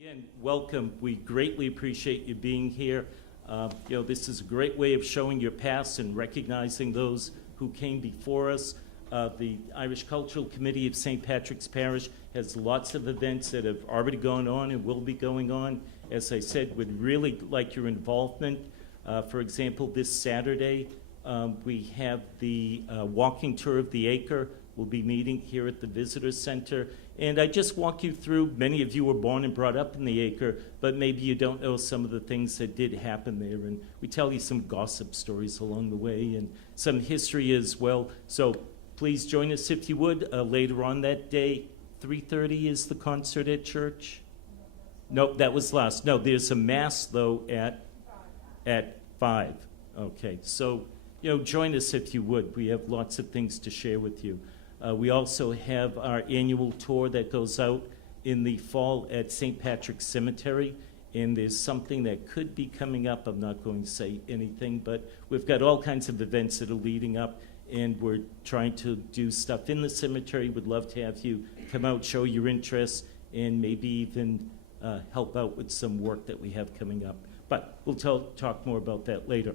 Again, welcome. We greatly appreciate you being here. This is a great way of showing your past and recognizing those who came before us. The Irish Cultural Committee of St. Patrick's Parish has lots of events that have already gone on and will be going on. As I said, would really like your involvement. For example, this Saturday, we have the walking tour of the acre. We'll be meeting here at the Visitor Center. And I just walk you through, many of you were born and brought up in the acre, but maybe you don't know some of the things that did happen there. And we tell you some gossip stories along the way and some history as well. So please join us if you would. Later on that day, 3:30 is the concert at church? Nope, that was last. No, there's a mass, though, at 5. Okay, so, join us if you would. We have lots of things to share with you. We also have our annual tour that goes out in the fall at St. Patrick's Cemetery, and there's something that could be coming up. I'm not going to say anything, but we've got all kinds of events that are leading up, and we're trying to do stuff in the cemetery. Would love to have you come out, show your interest, and maybe even help out with some work that we have coming up. But we'll talk more about that later.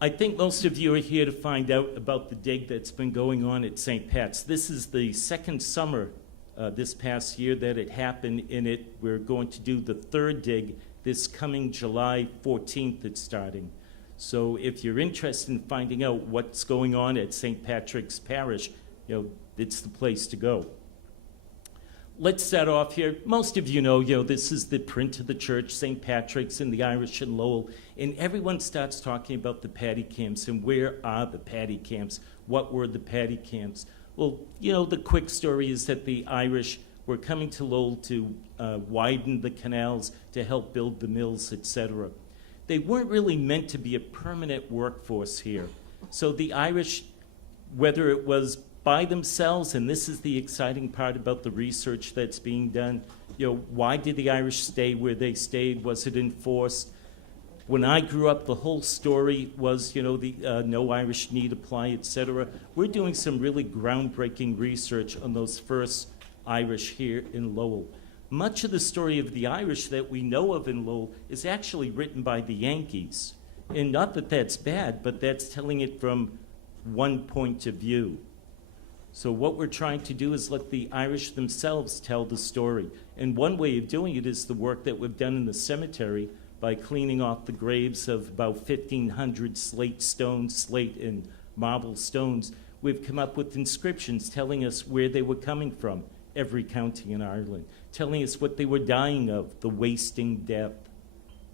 I think most of you are here to find out about the dig that's been going on at St. Pat's. This is the second summer this past year that it happened in it. We're going to do the third dig this coming July 14th. It's starting. So if you're interested in finding out what's going on at St. Patrick's Parish, it's the place to go. Let's start off here. Most of you know, this is the print of the church, St. Patrick's and the Irish in Lowell, and everyone starts talking about the paddy camps and where are the paddy camps? What were the paddy camps? Well, the quick story is that the Irish were coming to Lowell to widen the canals, to help build the mills, etc. They weren't really meant to be a permanent workforce here. So the Irish, whether it was by themselves, and this is the exciting part about the research that's being done. Why did the Irish stay where they stayed? Was it enforced? When I grew up, the whole story was, the no Irish need apply, etc. We're doing some really groundbreaking research on those first Irish here in Lowell. Much of the story of the Irish that we know of in Lowell is actually written by the Yankees. And not that that's bad, but that's telling it from one point of view. So what we're trying to do is let the Irish themselves tell the story. And one way of doing it is the work that we've done in the cemetery by cleaning off the graves of about 1,500 slate and marble stones. We've come up with inscriptions telling us where they were coming from, every county in Ireland, telling us what they were dying of, the wasting death,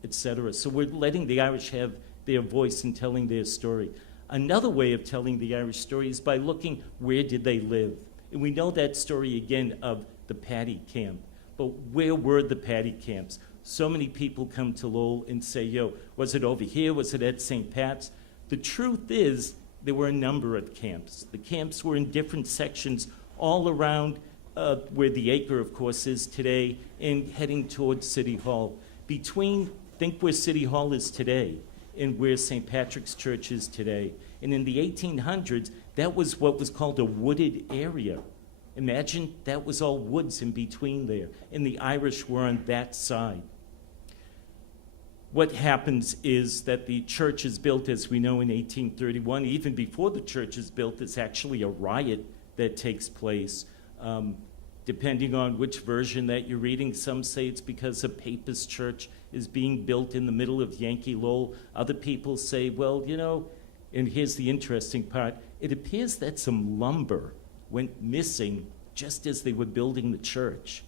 etc. So we're letting the Irish have their voice in telling their story. Another way of telling the Irish story is by looking where did they live. And we know that story again of the paddy camp. But where were the paddy camps? So many people come to Lowell and say, was it over here? Was it at St. Pat's? The truth is there were a number of camps. The camps were in different sections all around where the acre, of course, is today and heading towards City Hall. Think where City Hall is today and where St. Patrick's Church is today. And in the 1800s, that was what was called a wooded area. Imagine that was all woods in between there, and the Irish were on that side. What happens is that the church is built, as we know, in 1831. Even before the church is built, there's actually a riot that takes place. Depending on which version that you're reading, some say it's because a Papist church is being built in the middle of Yankee Lowell. Other people say, well, and here's the interesting part, it appears that some lumber went missing just as they were building the church.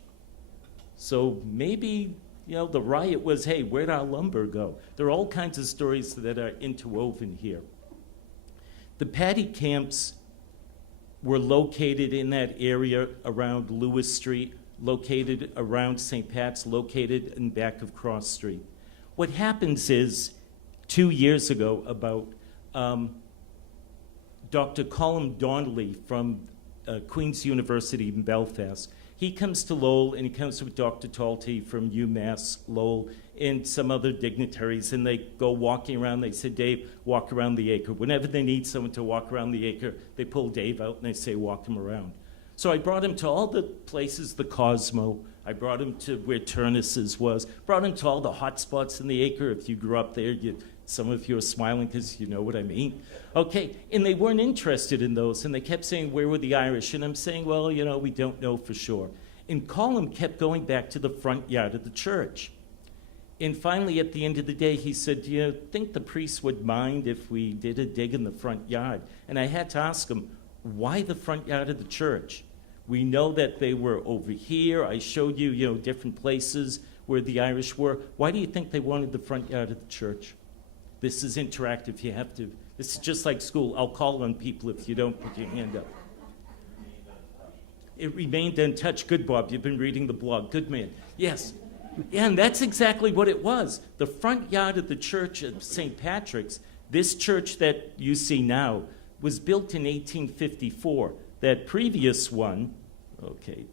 So maybe, the riot was, hey, where'd our lumber go? There are all kinds of stories that are interwoven here. The paddy camps were located in that area around Lewis Street, located around St. Pat's, located in back of Cross Street. What happens is, 2 years ago, about Dr. Colin Donnelly from Queen's University in Belfast, he comes to Lowell, and he comes with Dr. Talty from UMass Lowell and some other dignitaries, and they go walking around. They say, Dave, walk around the acre. Whenever they need someone to walk around the acre, they pull Dave out and they say, walk him around. So I brought him to all the places, the Cosmo. I brought him to where Turnus's was. Brought him to all the hot spots in the acre. If you grew up there, some of you are smiling because you know what I mean. Okay, and they weren't interested in those, and they kept saying, where were the Irish? And I'm saying, well, we don't know for sure. And Colum kept going back to the front yard of the church. And finally, at the end of the day, he said, do you think the priest would mind if we did a dig in the front yard? And I had to ask him, why the front yard of the church? We know that they were over here. I showed you, different places where the Irish were. Why do you think they wanted the front yard of the church? This is interactive. You have to. This is just like school. I'll call on people if you don't put your hand up. It remained untouched. Good, Bob. You've been reading the blog. Good man. Yes. Yeah, and that's exactly what it was. The front yard of the church of St. Patrick's, this church that you see now, was built in 1854. That previous one, okay,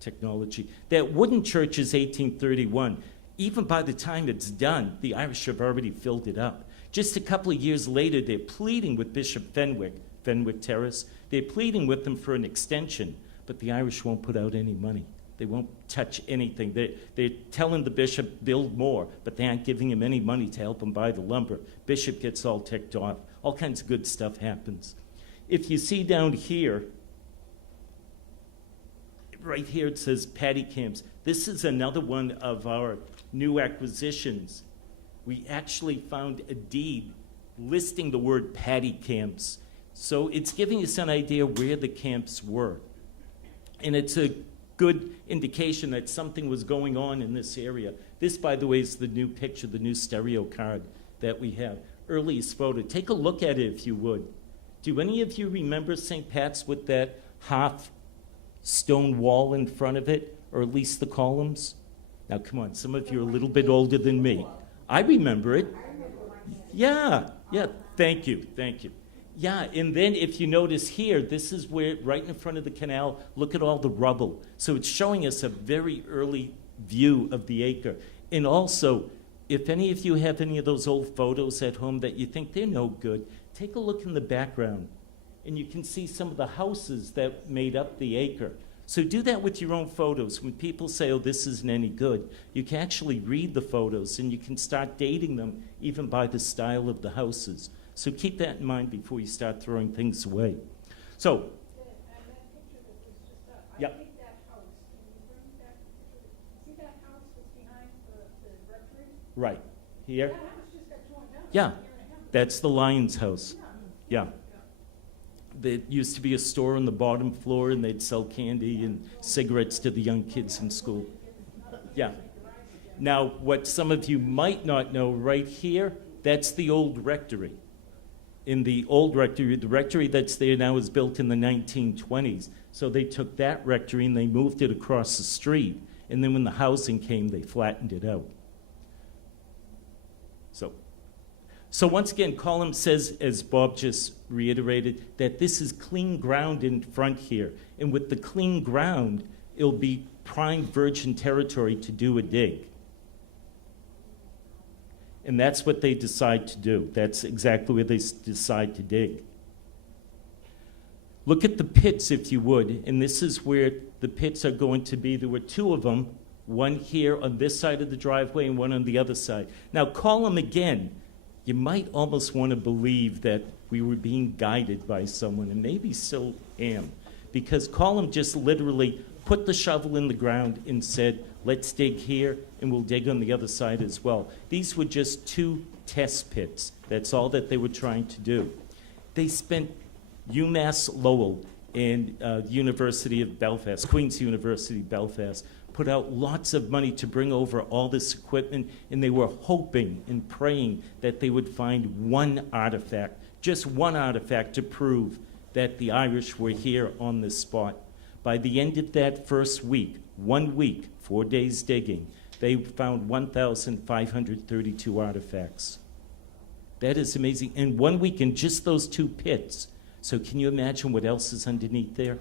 technology, that wooden church is 1831. Even by the time it's done, the Irish have already filled it up. Just a couple of years later, they're pleading with Bishop Fenwick Terrace. They're pleading with them for an extension, but the Irish won't put out any money. They won't touch anything. They're telling the bishop, build more, but they aren't giving him any money to help him buy the lumber. Bishop gets all ticked off. All kinds of good stuff happens. If you see down here, right here it says paddy camps. This is another one of our new acquisitions. We actually found a deed listing the word paddy camps. So it's giving us an idea where the camps were. And it's a good indication that something was going on in this area. This, by the way, is the new picture, the new stereo card that we have. Earliest photo. Take a look at it if you would. Do any of you remember St. Pat's with that half stone wall in front of it, or at least the columns? Now, come on, some of you are a little bit older than me. I remember it. Yeah, thank you. Yeah, and then if you notice here, this is where, right in front of the canal, look at all the rubble. So it's showing us a very early view of the acre. And also, if any of you have any of those old photos at home that you think they're no good, take a look in the background, and you can see some of the houses that made up the acre. So do that with your own photos. When people say, oh, this isn't any good, you can actually read the photos, and you can start dating them even by the style of the houses. So keep that in mind before you start throwing things away. So, yeah. Right. Here? Yeah. That's the Lion's house. Yeah. There used to be a store on the bottom floor, and they'd sell candy and cigarettes to the young kids in school. Yeah. Now, what some of you might not know, right here, that's the old rectory. In the old rectory, the rectory that's there now was built in the 1920s. So they took that rectory and they moved it across the street. And then when the housing came, they flattened it out. So once again, Colum says, as Bob just reiterated, that this is clean ground in front here. And with the clean ground, it'll be prime virgin territory to do a dig. And that's what they decide to do. That's exactly where they decide to dig. Look at the pits, if you would. And this is where the pits are going to be. There were two of them, one here on this side of the driveway and one on the other side. Now, Colum again. You might almost want to believe that we were being guided by someone, and maybe still am, because Colum just literally put the shovel in the ground and said, let's dig here, and we'll dig on the other side as well. These were just two test pits. That's all that they were trying to do. They spent UMass Lowell and University of Belfast, Queen's University Belfast, put out lots of money to bring over all this equipment, and they were hoping and praying that they would find one artifact, just one artifact to prove that the Irish were here on this spot. By the end of that first week, 1 week, 4 days digging, they found 1,532 artifacts. That is amazing. In 1 week, in just those two pits. So can you imagine what else is underneath there?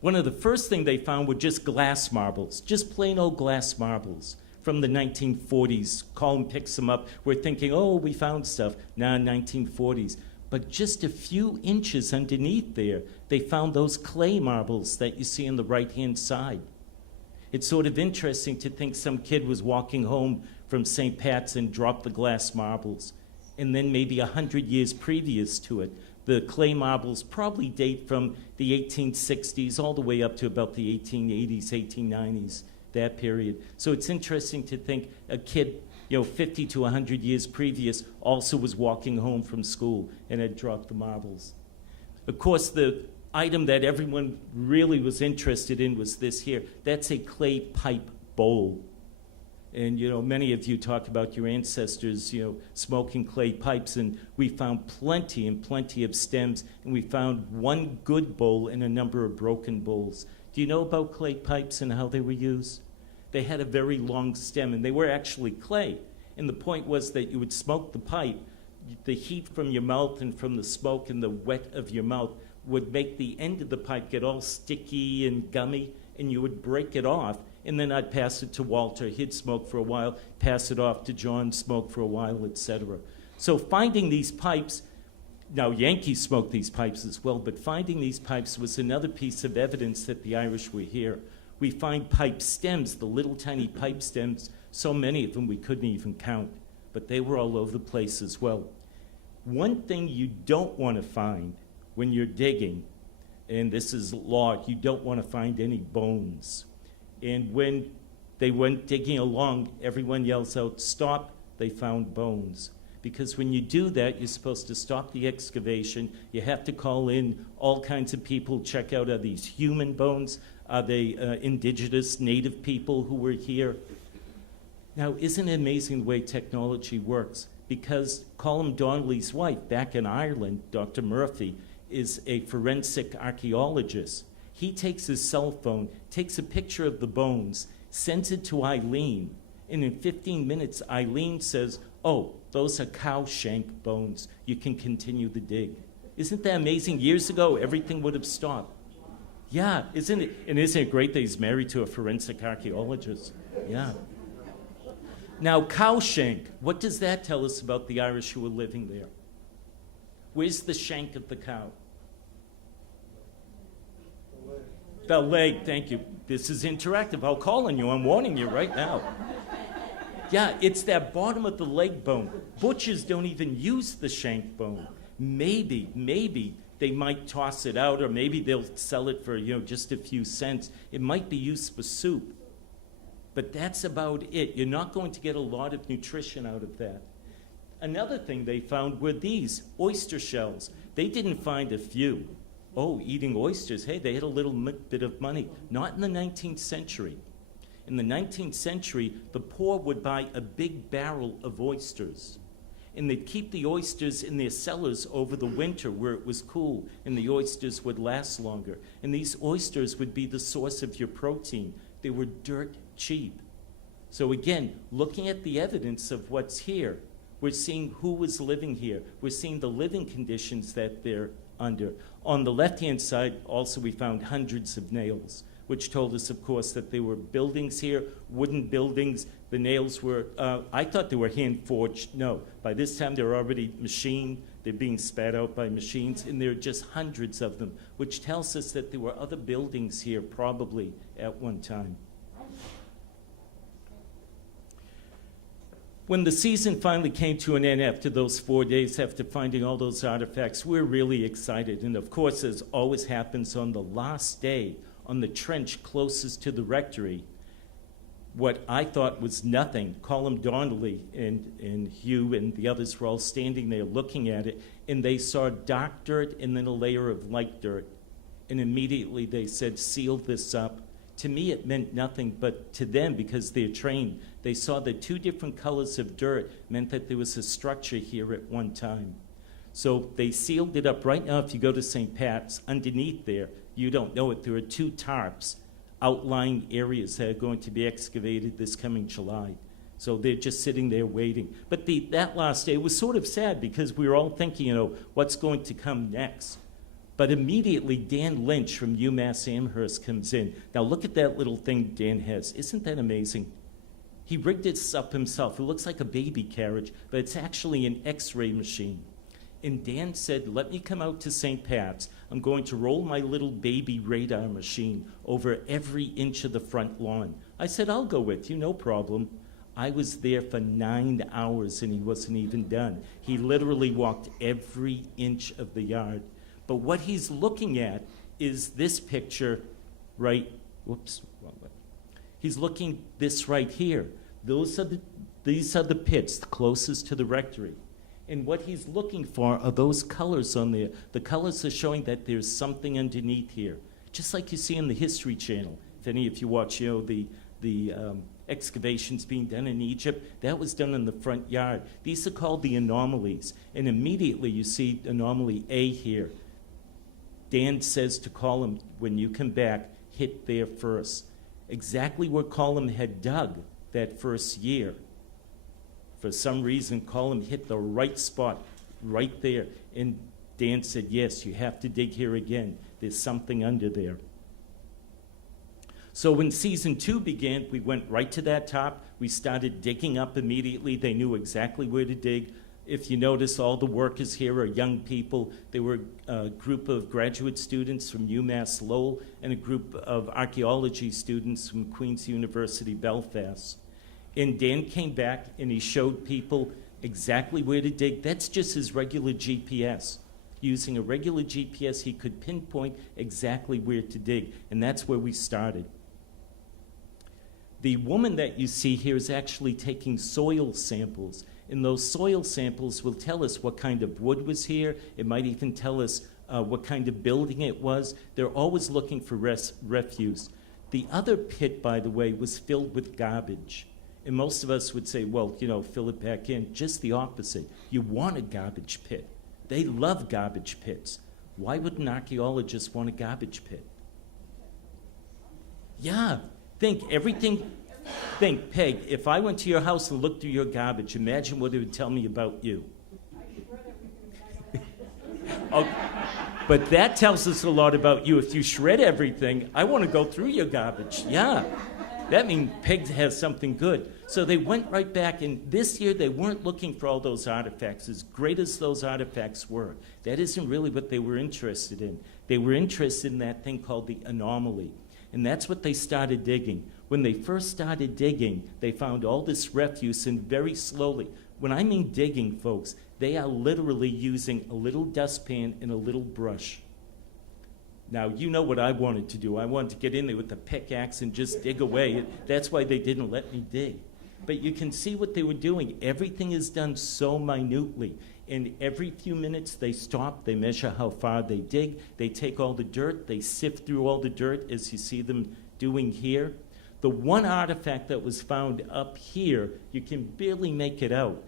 One of the first things they found were just glass marbles, just plain old glass marbles from the 1940s. Colum picks them up. We're thinking, oh, we found stuff. Now, 1940s. But just a few inches underneath there, they found those clay marbles that you see on the right-hand side. It's sort of interesting to think some kid was walking home from St. Pat's and dropped the glass marbles. And then maybe 100 years previous to it, the clay marbles probably date from the 1860s all the way up to about the 1880s, 1890s, that period. So it's interesting to think a kid, 50 to 100 years previous also was walking home from school and had dropped the marbles. Of course, the item that everyone really was interested in was this here. That's a clay pipe bowl. And, many of you talk about your ancestors, smoking clay pipes, and we found plenty and plenty of stems, and we found one good bowl and a number of broken bowls. Do you know about clay pipes and how they were used? They had a very long stem, and they were actually clay. And the point was that you would smoke the pipe. The heat from your mouth and from the smoke and the wet of your mouth would make the end of the pipe get all sticky and gummy, and you would break it off. And then I'd pass it to Walter. He'd smoke for a while, pass it off to John, smoke for a while, etc. So finding these pipes, now Yankees smoked these pipes as well, but finding these pipes was another piece of evidence that the Irish were here. We find pipe stems, the little tiny pipe stems, so many of them we couldn't even count, but they were all over the place as well. One thing you don't want to find when you're digging, and this is law, you don't want to find any bones. And when they went digging along, everyone yells out, "Stop," they found bones. Because when you do that, you're supposed to stop the excavation. You have to call in all kinds of people, check out, are these human bones? Are they indigenous, native people who were here? Now, isn't it amazing the way technology works? Because Colm Donnelly's wife back in Ireland, Dr. Murphy, is a forensic archaeologist. He takes his cell phone, takes a picture of the bones, sends it to Eileen, and in 15 minutes, Eileen says, "Oh, those are cow shank bones. You can continue the dig." Isn't that amazing? Years ago, everything would have stopped. Yeah, isn't it? And isn't it great that he's married to a forensic archaeologist? Yeah. Now, cow shank, what does that tell us about the Irish who were living there? Where's the shank of the cow? The leg, thank you. This is interactive. I'll call on you. I'm warning you right now. Yeah, it's that bottom of the leg bone. Butchers don't even use the shank bone. Maybe they might toss it out, or maybe they'll sell it for, just a few cents. It might be used for soup. But that's about it. You're not going to get a lot of nutrition out of that. Another thing they found were these oyster shells. They didn't find a few. Oh, eating oysters. Hey, they had a little bit of money. Not in the 19th century. In the 19th century, the poor would buy a big barrel of oysters. And they'd keep the oysters in their cellars over the winter where it was cool, and the oysters would last longer. And these oysters would be the source of your protein. They were dirt cheap. So again, looking at the evidence of what's here, we're seeing who was living here. We're seeing the living conditions that they're under. On the left-hand side, also we found hundreds of nails, which told us, of course, that there were buildings here, wooden buildings. The nails were, I thought they were hand-forged. No, by this time they're already machined. They're being spat out by machines, and there are just hundreds of them, which tells us that there were other buildings here probably at one time. When the season finally came to an end after those 4 days, after finding all those artifacts, we're really excited. And of course, as always happens on the last day, on the trench closest to the rectory, what I thought was nothing, Colm Donnelly and Hugh and the others were all standing there looking at it, and they saw dark dirt and then a layer of light dirt. And immediately they said, "Seal this up." To me, it meant nothing, but to them, because they're trained, they saw that two different colors of dirt meant that there was a structure here at one time. So they sealed it up. Right now, if you go to St. Pat's, underneath there, you don't know it, there are two tarps outlying areas that are going to be excavated this coming July. So they're just sitting there waiting. But that last day was sort of sad because we were all thinking, what's going to come next? But immediately, Dan Lynch from UMass Amherst comes in. Now, look at that little thing Dan has. Isn't that amazing? He rigged this up himself. It looks like a baby carriage, but it's actually an X-ray machine. And Dan said, let me come out to St. Pat's. I'm going to roll my little baby radar machine over every inch of the front lawn. I said, I'll go with you, no problem. I was there for 9 hours and he wasn't even done. He literally walked every inch of the yard. But what he's looking at is this picture right, whoops, wrong way. He's looking this right here. These are the pits closest to the rectory. And what he's looking for are those colors on there. The colors are showing that there's something underneath here. Just like you see on the History Channel. If you watch, the excavations being done in Egypt, that was done in the front yard. These are called the anomalies. And immediately you see anomaly A here. Dan says to Colum, when you come back, hit there first. Exactly where Colum had dug that first year. For some reason, Colum hit the right spot, right there. And Dan said, yes, you have to dig here again. There's something under there. So when season 2 began, we went right to that top. We started digging up immediately. They knew exactly where to dig. If you notice, all the workers here are young people. There were a group of graduate students from UMass Lowell and a group of archaeology students from Queen's University, Belfast. And Dan came back and he showed people exactly where to dig. That's just his regular GPS. Using a regular GPS, he could pinpoint exactly where to dig, and that's where we started. The woman that you see here is actually taking soil samples, and those soil samples will tell us what kind of wood was here. It might even tell us what kind of building it was. They're always looking for refuse. The other pit, by the way, was filled with garbage. And most of us would say, well, fill it back in. Just the opposite. You want a garbage pit. They love garbage pits. Why would an archaeologist want a garbage pit? Yeah, think, Peg, if I went to your house and looked through your garbage, imagine what it would tell me about you. Okay. But that tells us a lot about you. If you shred everything, I want to go through your garbage. Yeah. That means Peg has something good. So they went right back, and this year they weren't looking for all those artifacts, as great as those artifacts were. That isn't really what they were interested in. They were interested in that thing called the anomaly, and that's what they started digging. When they first started digging, they found all this refuse, and very slowly, when I mean digging, folks, they are literally using a little dustpan and a little brush. Now, you know what I wanted to do. I wanted to get in there with the pickaxe and just dig away. That's why they didn't let me dig. But you can see what they were doing. Everything is done so minutely. And every few minutes they stop, they measure how far they dig, they take all the dirt, they sift through all the dirt, as you see them doing here. The one artifact that was found up here, you can barely make it out.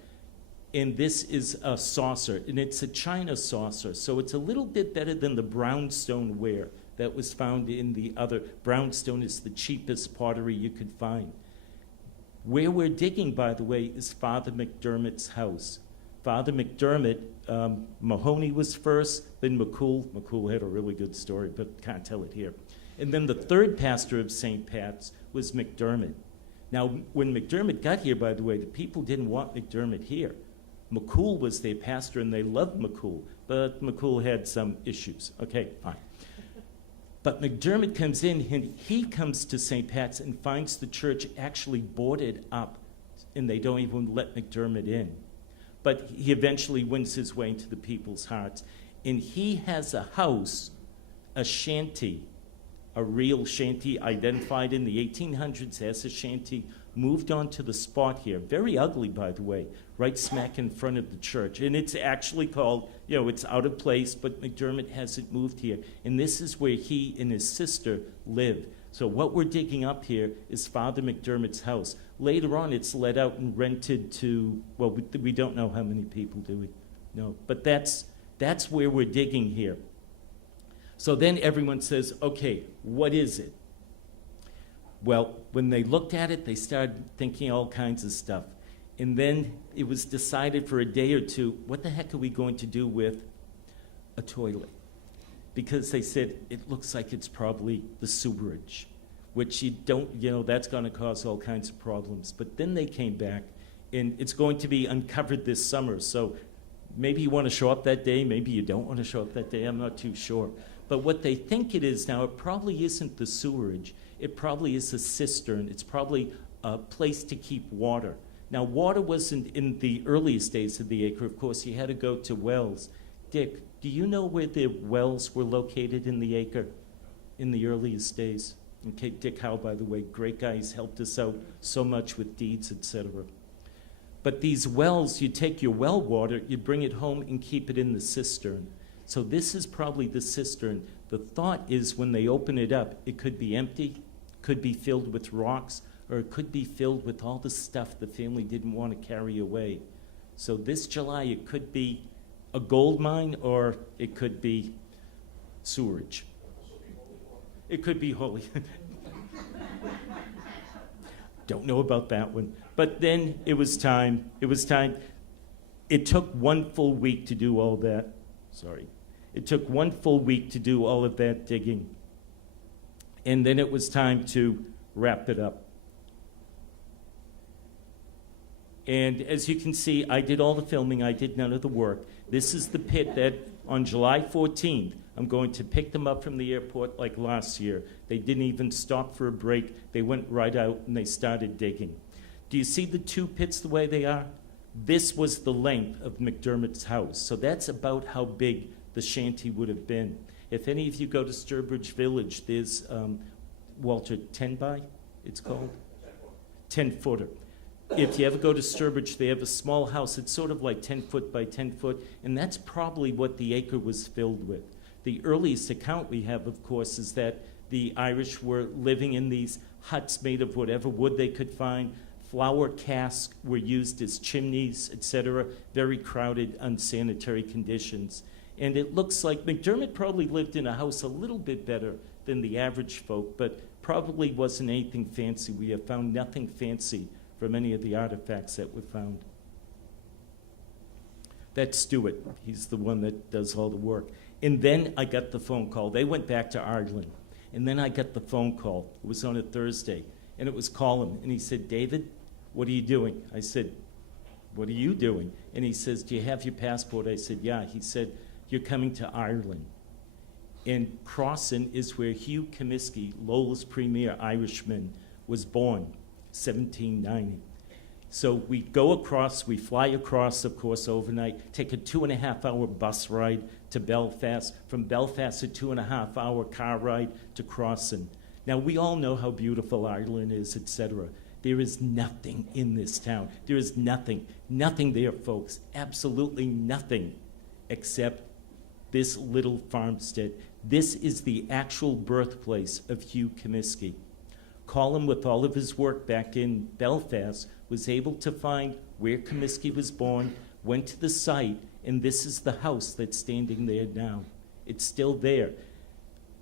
And this is a saucer, and it's a china saucer, so it's a little bit better than the brownstone ware that was found in the other. Brownstone is the cheapest pottery you could find. Where we're digging, by the way, is Father McDermott's house. Father McDermott, Mahoney was first, then McCool. McCool had a really good story, but can't tell it here. And then the third pastor of St. Pat's was McDermott. Now, when McDermott got here, by the way, the people didn't want McDermott here. McCool was their pastor, and they loved McCool, but McCool had some issues. Okay, fine. But McDermott comes in, and he comes to St. Pat's and finds the church actually boarded up, and they don't even let McDermott in. But he eventually wins his way into the people's hearts. And he has a house, a shanty, a real shanty identified in the 1800s as a shanty, moved onto the spot here. Very ugly, by the way, right smack in front of the church. And it's actually called, it's out of place, but McDermott has it moved here. And this is where he and his sister live. So what we're digging up here is Father McDermott's house. Later on, it's let out and rented to, well, we don't know how many people, do we? No, but that's where we're digging here. So then everyone says, okay, what is it? Well, when they looked at it, they started thinking all kinds of stuff. And then it was decided for a day or two, what the heck are we going to do with a toilet? Because they said, it looks like it's probably the sewerage, which that's going to cause all kinds of problems. But then they came back, and it's going to be uncovered this summer. So maybe you want to show up that day, maybe you don't want to show up that day, I'm not too sure. But what they think it is now, it probably isn't the sewerage. It probably is a cistern. It's probably a place to keep water. Now, water wasn't in the earliest days of the acre. Of course, you had to go to wells. Dick, do you know where the wells were located in the acre in the earliest days? Okay, Dick Howe, by the way, great guy. He's helped us out so much with deeds, etc. But these wells, you take your well water, you bring it home and keep it in the cistern. So this is probably the cistern. The thought is when they open it up, it could be empty, could be filled with rocks, or it could be filled with all the stuff the family didn't want to carry away. So this July, it could be a gold mine, or it could be sewerage. It could be holy. Don't know about that one. But then it was time. It took 1 full week to do all that. Sorry. It took 1 full week to do all of that digging. And then it was time to wrap it up. And as you can see, I did all the filming. I did none of the work. This is the pit that on July 14th, I'm going to pick them up from the airport like last year. They didn't even stop for a break. They went right out and they started digging. Do you see the 2 pits the way they are? This was the length of McDermott's house. So that's about how big the shanty would have been. If any of you go to Sturbridge Village, there's, Walter, 10 by, it's called? 10-footer. If you ever go to Sturbridge, they have a small house. It's sort of like 10 foot by 10 foot, and that's probably what the acre was filled with. The earliest account we have, of course, is that the Irish were living in these huts made of whatever wood they could find. Flour casks were used as chimneys, etc. Very crowded, unsanitary conditions. And it looks like McDermott probably lived in a house a little bit better than the average folk, but probably wasn't anything fancy. We have found nothing fancy from any of the artifacts that were found. That's Stewart. He's the one that does all the work. And then I got the phone call. They went back to Ireland. And then I got the phone call. It was on a Thursday. And it was Colin. And he said, David, what are you doing? I said, what are you doing? And he says, do you have your passport? I said, yeah. He said, you're coming to Ireland. And Crossan is where Hugh Comiskey, Lowell's premier Irishman, was born, 1790. So we go across, we fly across, of course, overnight, take a 2.5-hour bus ride to Belfast, from Belfast a 2.5-hour car ride to Crossan. Now, we all know how beautiful Ireland is, etc. There is nothing in this town. There is nothing there, folks, absolutely nothing, except this little farmstead. This is the actual birthplace of Hugh Comiskey. Colin, with all of his work back in Belfast, was able to find where Comiskey was born, went to the site, and this is the house that's standing there now. It's still there.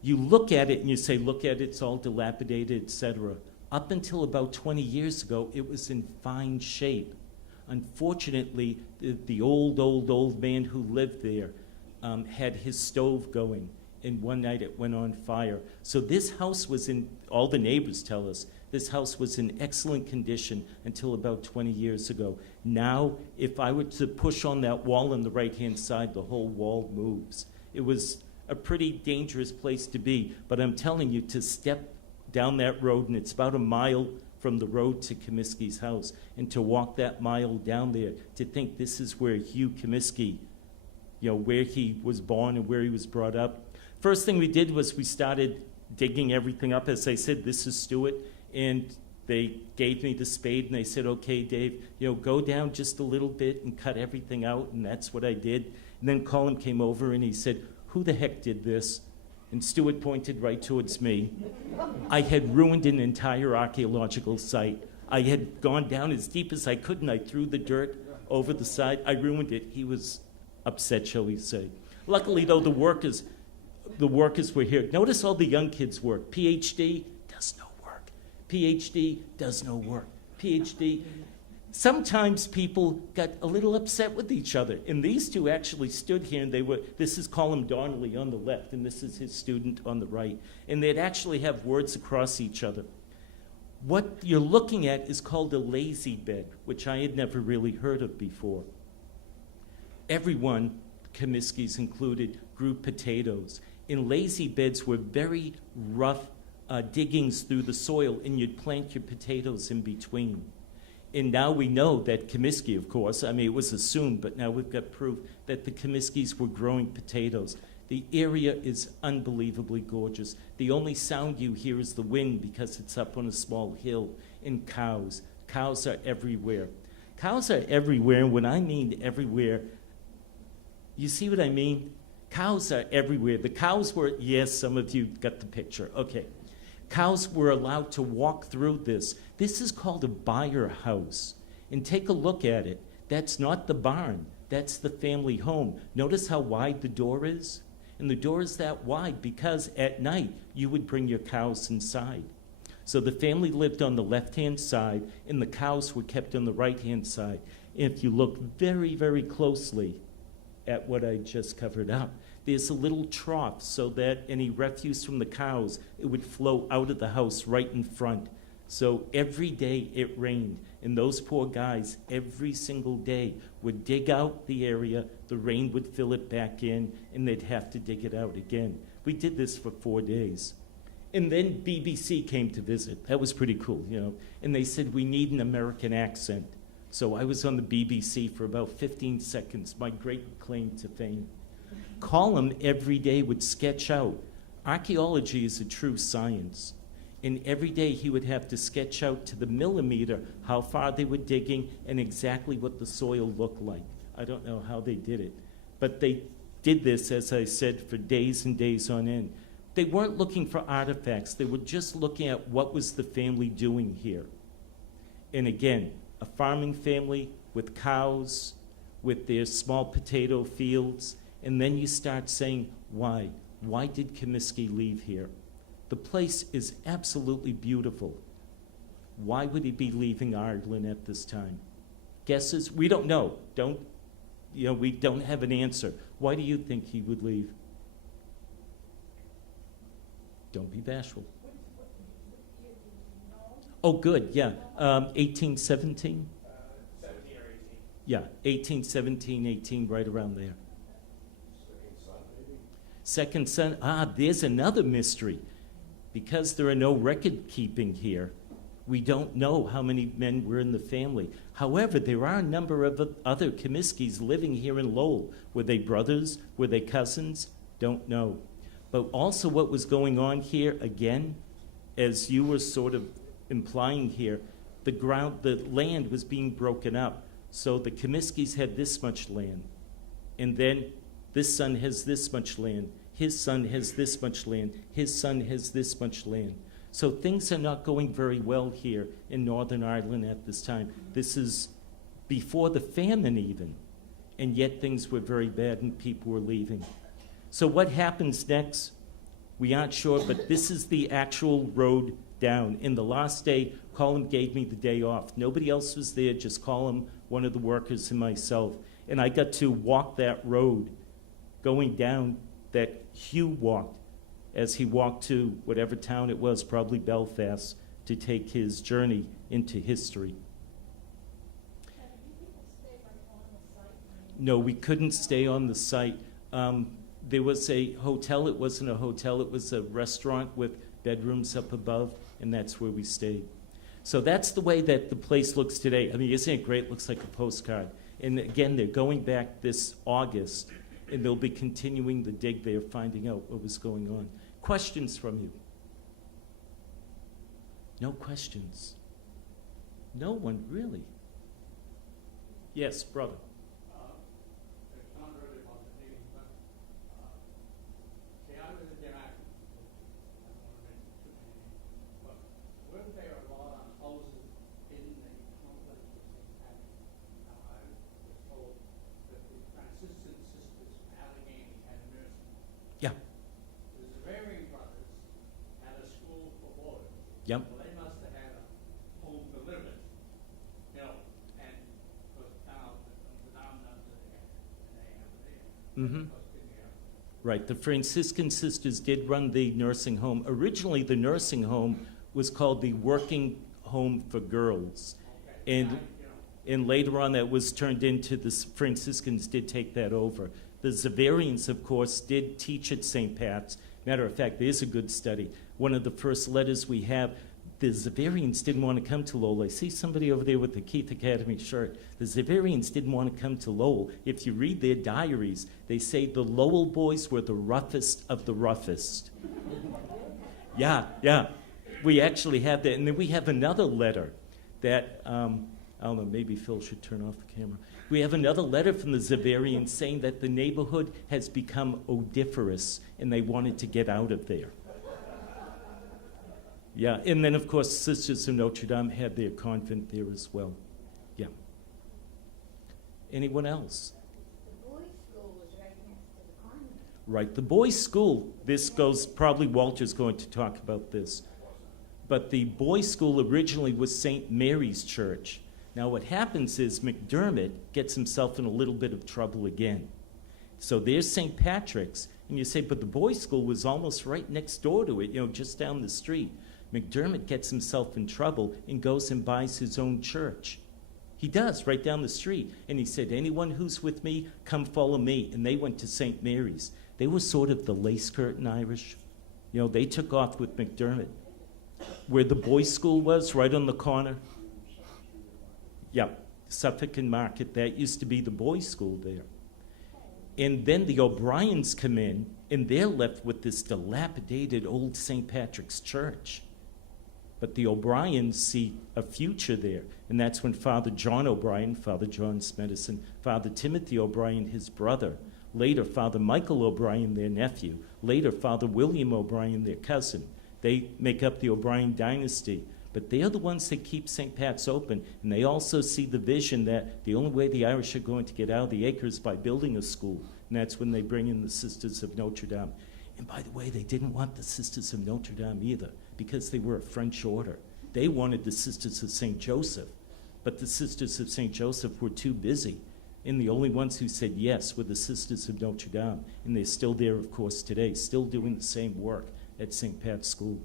You look at it and you say, look at it, it's all dilapidated, etc. Up until about 20 years ago, it was in fine shape. Unfortunately, the old man who lived there had his stove going, and one night it went on fire. So this house was in, all the neighbors tell us, this house was in excellent condition until about 20 years ago. Now, if I were to push on that wall on the right-hand side, the whole wall moves. It was a pretty dangerous place to be, but I'm telling you, to step down that road, and it's about a mile from the road to Comiskey's house, and to walk that mile down there, to think this is where Hugh Comiskey, you know, where he was born and where he was brought up. First thing we did was we started digging everything up. As I said, this is Stewart, and they gave me the spade, and they said, okay, Dave, you know, go down just a little bit and cut everything out, and that's what I did. And then Colin came over, and he said, who the heck did this? And Stewart pointed right towards me. I had ruined an entire archaeological site. I had gone down as deep as I could, and I threw the dirt over the side. I ruined it. He was upset, shall we say. Luckily, though, the workers were here. Notice all the young kids work. PhD does no work. PhD does no work. PhD. Sometimes people got a little upset with each other. And these two actually stood here, and they were, this is Colin Donnelly on the left, and this is his student on the right. And they'd actually have words across each other. What you're looking at is called a lazy bed, which I had never really heard of before. Everyone, Comiskey's included, grew potatoes. And lazy beds were very rough diggings through the soil, and you'd plant your potatoes in between. And now we know that Comiskey, of course, I mean, it was assumed, but now we've got proof that the Comiskeys were growing potatoes. The area is unbelievably gorgeous. The only sound you hear is the wind because it's up on a small hill. And cows. Cows are everywhere. Cows are everywhere, and when I mean everywhere, you see what I mean? Cows are everywhere. The cows were, yes, some of you got the picture. Okay. Cows were allowed to walk through this. This is called a byre house. And take a look at it. That's not the barn. That's the family home. Notice how wide the door is? And the door is that wide because at night you would bring your cows inside. So the family lived on the left-hand side and the cows were kept on the right-hand side. If you look very, very closely at what I just covered up, there's a little trough so that any refuse from the cows, it would flow out of the house right in front. So every day it rained, and those poor guys, every single day, would dig out the area, the rain would fill it back in, and they'd have to dig it out again. We did this for 4 days. And then BBC came to visit. That was pretty cool, you know. And they said, we need an American accent. So I was on the BBC for about 15 seconds, my great claim to fame. Column every day would sketch out. Archaeology is a true science. And every day he would have to sketch out to the millimeter how far they were digging and exactly what the soil looked like. I don't know how they did it. But they did this, as I said, for days and days on end. They weren't looking for artifacts. They were just looking at what was the family doing here. And again, a farming family with cows, with their small potato fields, and then you start saying, why? Why did Comiskey leave here? The place is absolutely beautiful. Why would he be leaving Ireland at this time? Guesses? We don't know. We don't have an answer. Why do you think he would leave? Don't be bashful. Oh, good, yeah. 1817? 17 or 18. Yeah, 18, 17, 18, right around there. Second son, there's another mystery. Because there are no record keeping here, we don't know how many men were in the family. However, there are a number of other Comiskeys living here in Lowell. Were they brothers? Were they cousins? Don't know. But also what was going on here, again, as you were sort of implying here, the land was being broken up. So the Comiskeys had this much land. And then this son has this much land. His son has this much land. His son has this much land. So things are not going very well here in Northern Ireland at this time. This is before the famine even, and yet things were very bad and people were leaving. So what happens next? We aren't sure, but this is the actual road down. In the last day, Colin gave me the day off. Nobody else was there, just Colin, one of the workers, and myself. And I got to walk that road going down that Hugh walked as he walked to whatever town it was, probably Belfast, to take his journey into history. No, we couldn't stay on the site. There was a hotel. It wasn't a hotel. It was a restaurant with bedrooms up above, and that's where we stayed. So that's the way that the place looks today. I mean, isn't it great? It looks like a postcard. And again, they're going back this August, and they'll be continuing the dig there, finding out what was going on. Questions from you? No questions? No one, really? Yes, brother. Yep. Well, they must have had a home to live in, you know, and because now the dominant they have there. Right. The Franciscan sisters did run the nursing home. Originally, the nursing home was called the Working Home for Girls. Okay. And And later on, that was turned into the Franciscans did take that over. The Xaverians, of course, did teach at St. Pat's. Matter of fact, there's a good study. One of the first letters we have, the Xaverians didn't want to come to Lowell. I see somebody over there with the Keith Academy shirt. The Xaverians didn't want to come to Lowell. If you read their diaries, they say the Lowell boys were the roughest of the roughest. Yeah. We actually have that. And then we have another letter that, I don't know, maybe Phil should turn off the camera. We have another letter from the Xaverians saying that the neighborhood has become odiferous and they wanted to get out of there. Yeah, and then of course Sisters of Notre Dame had their convent there as well. Yeah. Anyone else? The boys' school was right next to the convent. Right, the boys' school, this goes, probably Walter's going to talk about this, but the boys' school originally was St. Mary's Church. Now what happens is McDermott gets himself in a little bit of trouble again. So there's St. Patrick's, and you say, but the boys' school was almost right next door to it, just down the street. McDermott gets himself in trouble and goes and buys his own church. He does, right down the street. And he said, anyone who's with me, come follow me. And they went to St. Mary's. They were sort of the lace curtain Irish. They took off with McDermott. Where the boys' school was, right on the corner. Yeah, Suffolk and Market, that used to be the boys' school there. And then the O'Briens come in, and they're left with this dilapidated old St. Patrick's Church. But the O'Briens see a future there, and that's when Father John O'Brien, Father John's medicine, Father Timothy O'Brien, his brother, later Father Michael O'Brien, their nephew, later Father William O'Brien, their cousin. They make up the O'Brien dynasty. But they are the ones that keep St. Pat's open, and they also see the vision that the only way the Irish are going to get out of the acre is by building a school, and that's when they bring in the Sisters of Notre Dame. And by the way, they didn't want the Sisters of Notre Dame either, because they were a French order. They wanted the Sisters of St. Joseph, but the Sisters of St. Joseph were too busy, and the only ones who said yes were the Sisters of Notre Dame, and they're still there, of course, today, still doing the same work at St. Pat's School.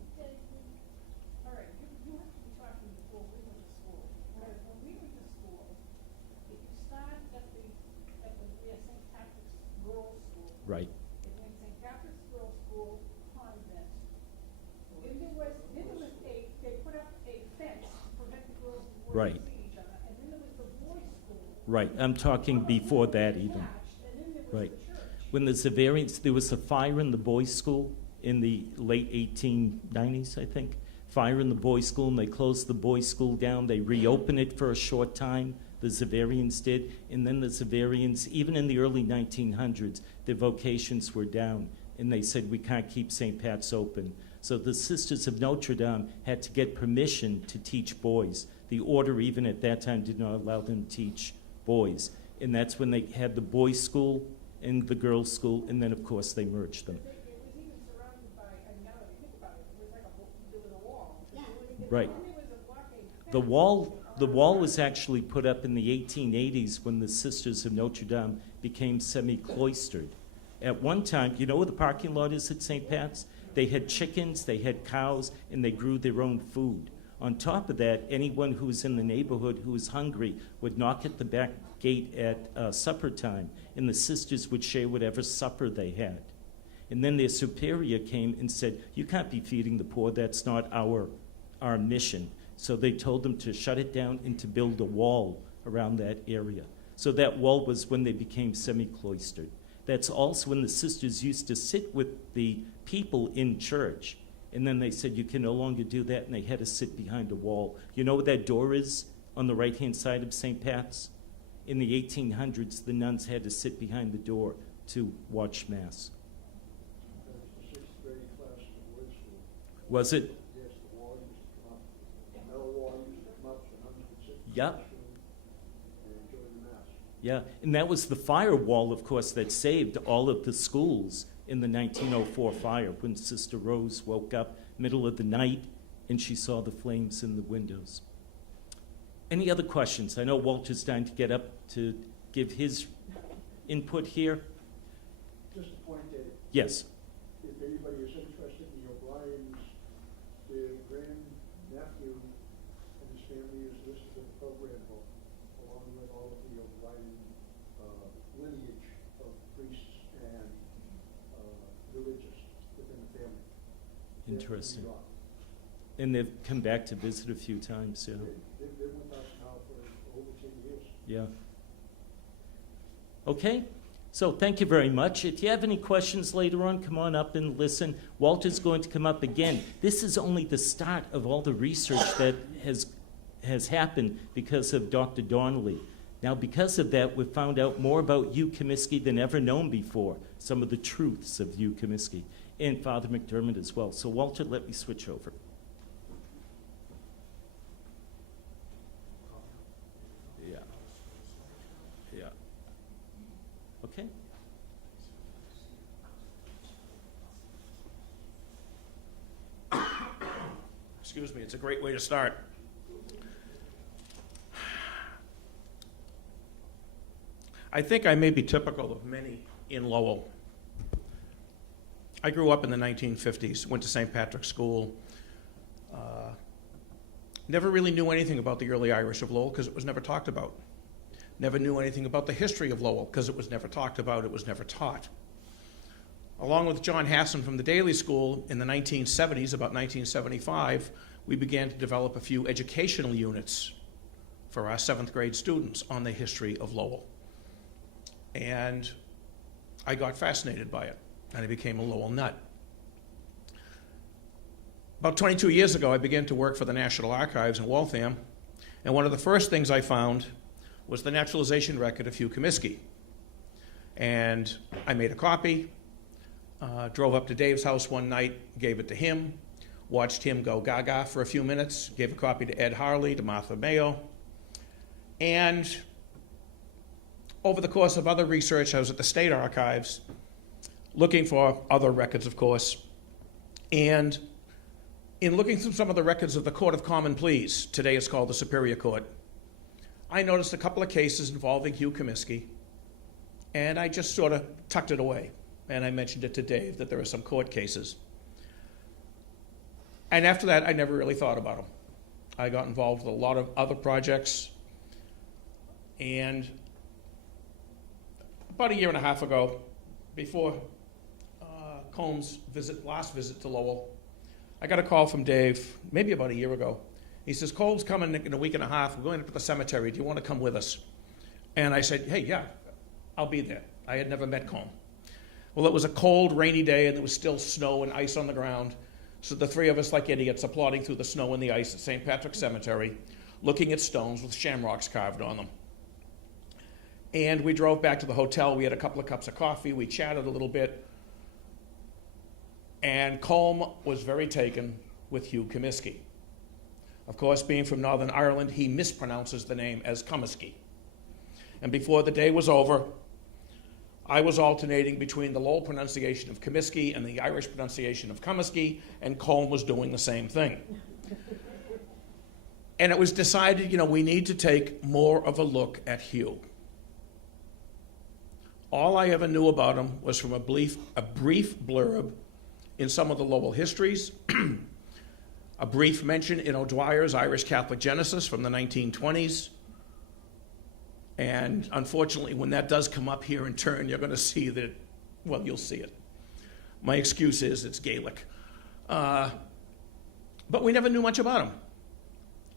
Right. It went St. Patrick's Girls' School, convent. Then there was they put up a fence to prevent the girls from Right. seeing each other. And then there was the boys' school. Right, I'm talking before that even. And then there was Right. the church. When the Xaverians, there was a fire in the boys' school in the late 1890s, I think. Fire in the boys' school, and they closed the boys' school down. They reopened it for a short time. The Xaverians did, and then the Xaverians, even in the early 1900s, their vocations were down, and they said, we can't keep St. Pat's open. So the Sisters of Notre Dame had to get permission to teach boys. The order, even at that time, did not allow them to teach boys. And that's when they had the boys' school and the girls' school, and then, of course, they merged them. It was even surrounded by, and now that I think about it, it was like there was a wall. Yeah. Right. And there was a blockade fence. The wall was actually put up in the 1880s when the Sisters of Notre Dame became semi-cloistered. At one time, you know where the parking lot is at St. Pat's? They had chickens, they had cows, and they grew their own food. On top of that, anyone who was in the neighborhood who was hungry would knock at the back gate at supper time, and the sisters would share whatever supper they had. And then their superior came and said, you can't be feeding the poor, that's not our mission. So they told them to shut it down and to build a wall around that area. So that wall was when they became semi-cloistered. That's also when the sisters used to sit with the people in church. And then they said, you can no longer do that, and they had to sit behind a wall. You know where that door is on the right-hand side of St. Pat's? In the 1800s, the nuns had to sit behind the door to watch Mass. The sixth grade class in the boys' school. Was it? Yes, the wall used to come up. The metal wall used to come up, so nuns would sit in Yep. the classroom and enjoy the mass. Yeah, and that was the firewall, of course, that saved all of the schools in the 1904 fire when Sister Rose woke up middle of the night and she saw the flames in the windows. Any other questions? I know Walter's dying to get up to give his input here. Just a point that Yes. if anybody is interested in the O'Briens, the grandnephew and his family is listed in the program book, along Interesting. And they've come back to visit a few times, yeah. They went back now for over 10 years. Yeah. Okay, so thank you very much. If you have any questions later on, come on up and listen. Walter's going to come up again. This is only the start of all the research that has happened because of Dr. Donnelly. Now, because of that, we've found out more about Hugh Comiskey than ever known before, some of the truths of Hugh Comiskey, and Father McDermott as well. So, Walter, let me switch over. Yeah. Yeah. Okay. Excuse me, it's a great way to start. I think I may be typical of many in Lowell. I grew up in the 1950s, went to St. Patrick's School. Never really knew anything about the early Irish of Lowell because it was never talked about. Never knew anything about the history of Lowell because it was never talked about, it was never taught. Along with John Hassan from the Daily School in the 1970s, about 1975, we began to develop a few educational units for our 7th grade students on the history of Lowell. And I got fascinated by it, and I became a Lowell nut. About 22 years ago, I began to work for the National Archives in Waltham, and one of the first things I found was the naturalization record of Hugh Comiskey. And I made a copy, drove up to Dave's house one night, gave it to him, watched him go gaga for a few minutes, gave a copy to Ed Harley, to Martha Mayo, and over the course of other research, I was at the State Archives looking for other records, of course, and in looking through some of the records of the Court of Common Pleas, today it's called the Superior Court, I noticed a couple of cases involving Hugh Comiskey, and I just sort of tucked it away, and I mentioned it to Dave that there are some court cases. And after that, I never really thought about them. I got involved with a lot of other projects, and about a year and a half ago, before Combs' last visit to Lowell, I got a call from Dave, maybe about a year ago. He says, Cole's coming in a week and a half. We're going up to the cemetery. Do you want to come with us? And I said, hey, yeah, I'll be there. I had never met Combe. Well, it was a cold, rainy day, and there was still snow and ice on the ground. So the three of us, like idiots, are plodding through the snow and the ice at St. Patrick's Cemetery, looking at stones with shamrocks carved on them. And we drove back to the hotel. We had a couple of cups of coffee. We chatted a little bit. And Combe was very taken with Hugh Comiskey. Of course, being from Northern Ireland, he mispronounces the name as Comiskey. And before the day was over, I was alternating between the Lowell pronunciation of Comiskey and the Irish pronunciation of Comiskey, and Combe was doing the same thing. And it was decided, we need to take more of a look at Hugh. All I ever knew about him was from a brief blurb in some of the Lowell histories, a brief mention in O'Dwyer's Irish Catholic Genesis from the 1920s. And unfortunately, when that does come up here in turn, you're going to see that, well, you'll see it. My excuse is it's Gaelic. But we never knew much about him.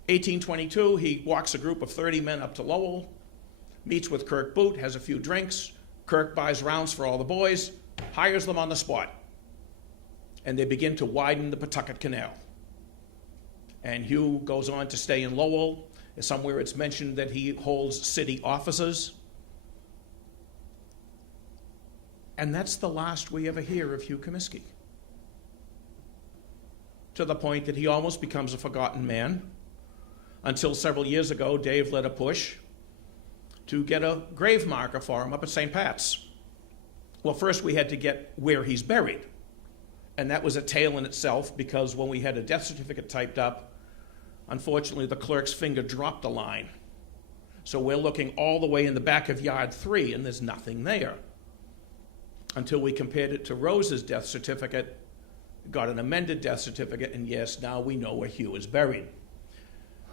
1822, he walks a group of 30 men up to Lowell, meets with Kirk Boot, has a few drinks. Kirk buys rounds for all the boys, hires them on the spot. And they begin to widen the Pawtucket Canal. And Hugh goes on to stay in Lowell. Somewhere it's mentioned that he holds city offices. And that's the last we ever hear of Hugh Comiskey. To the point that he almost becomes a forgotten man. Until several years ago, Dave led a push to get a grave marker for him up at St. Pat's. Well, first we had to get where he's buried. And that was a tale in itself, because when we had a death certificate typed up, unfortunately the clerk's finger dropped a line. So we're looking all the way in the back of yard 3, and there's nothing there. Until we compared it to Rose's death certificate, got an amended death certificate, and yes, now we know where Hugh is buried.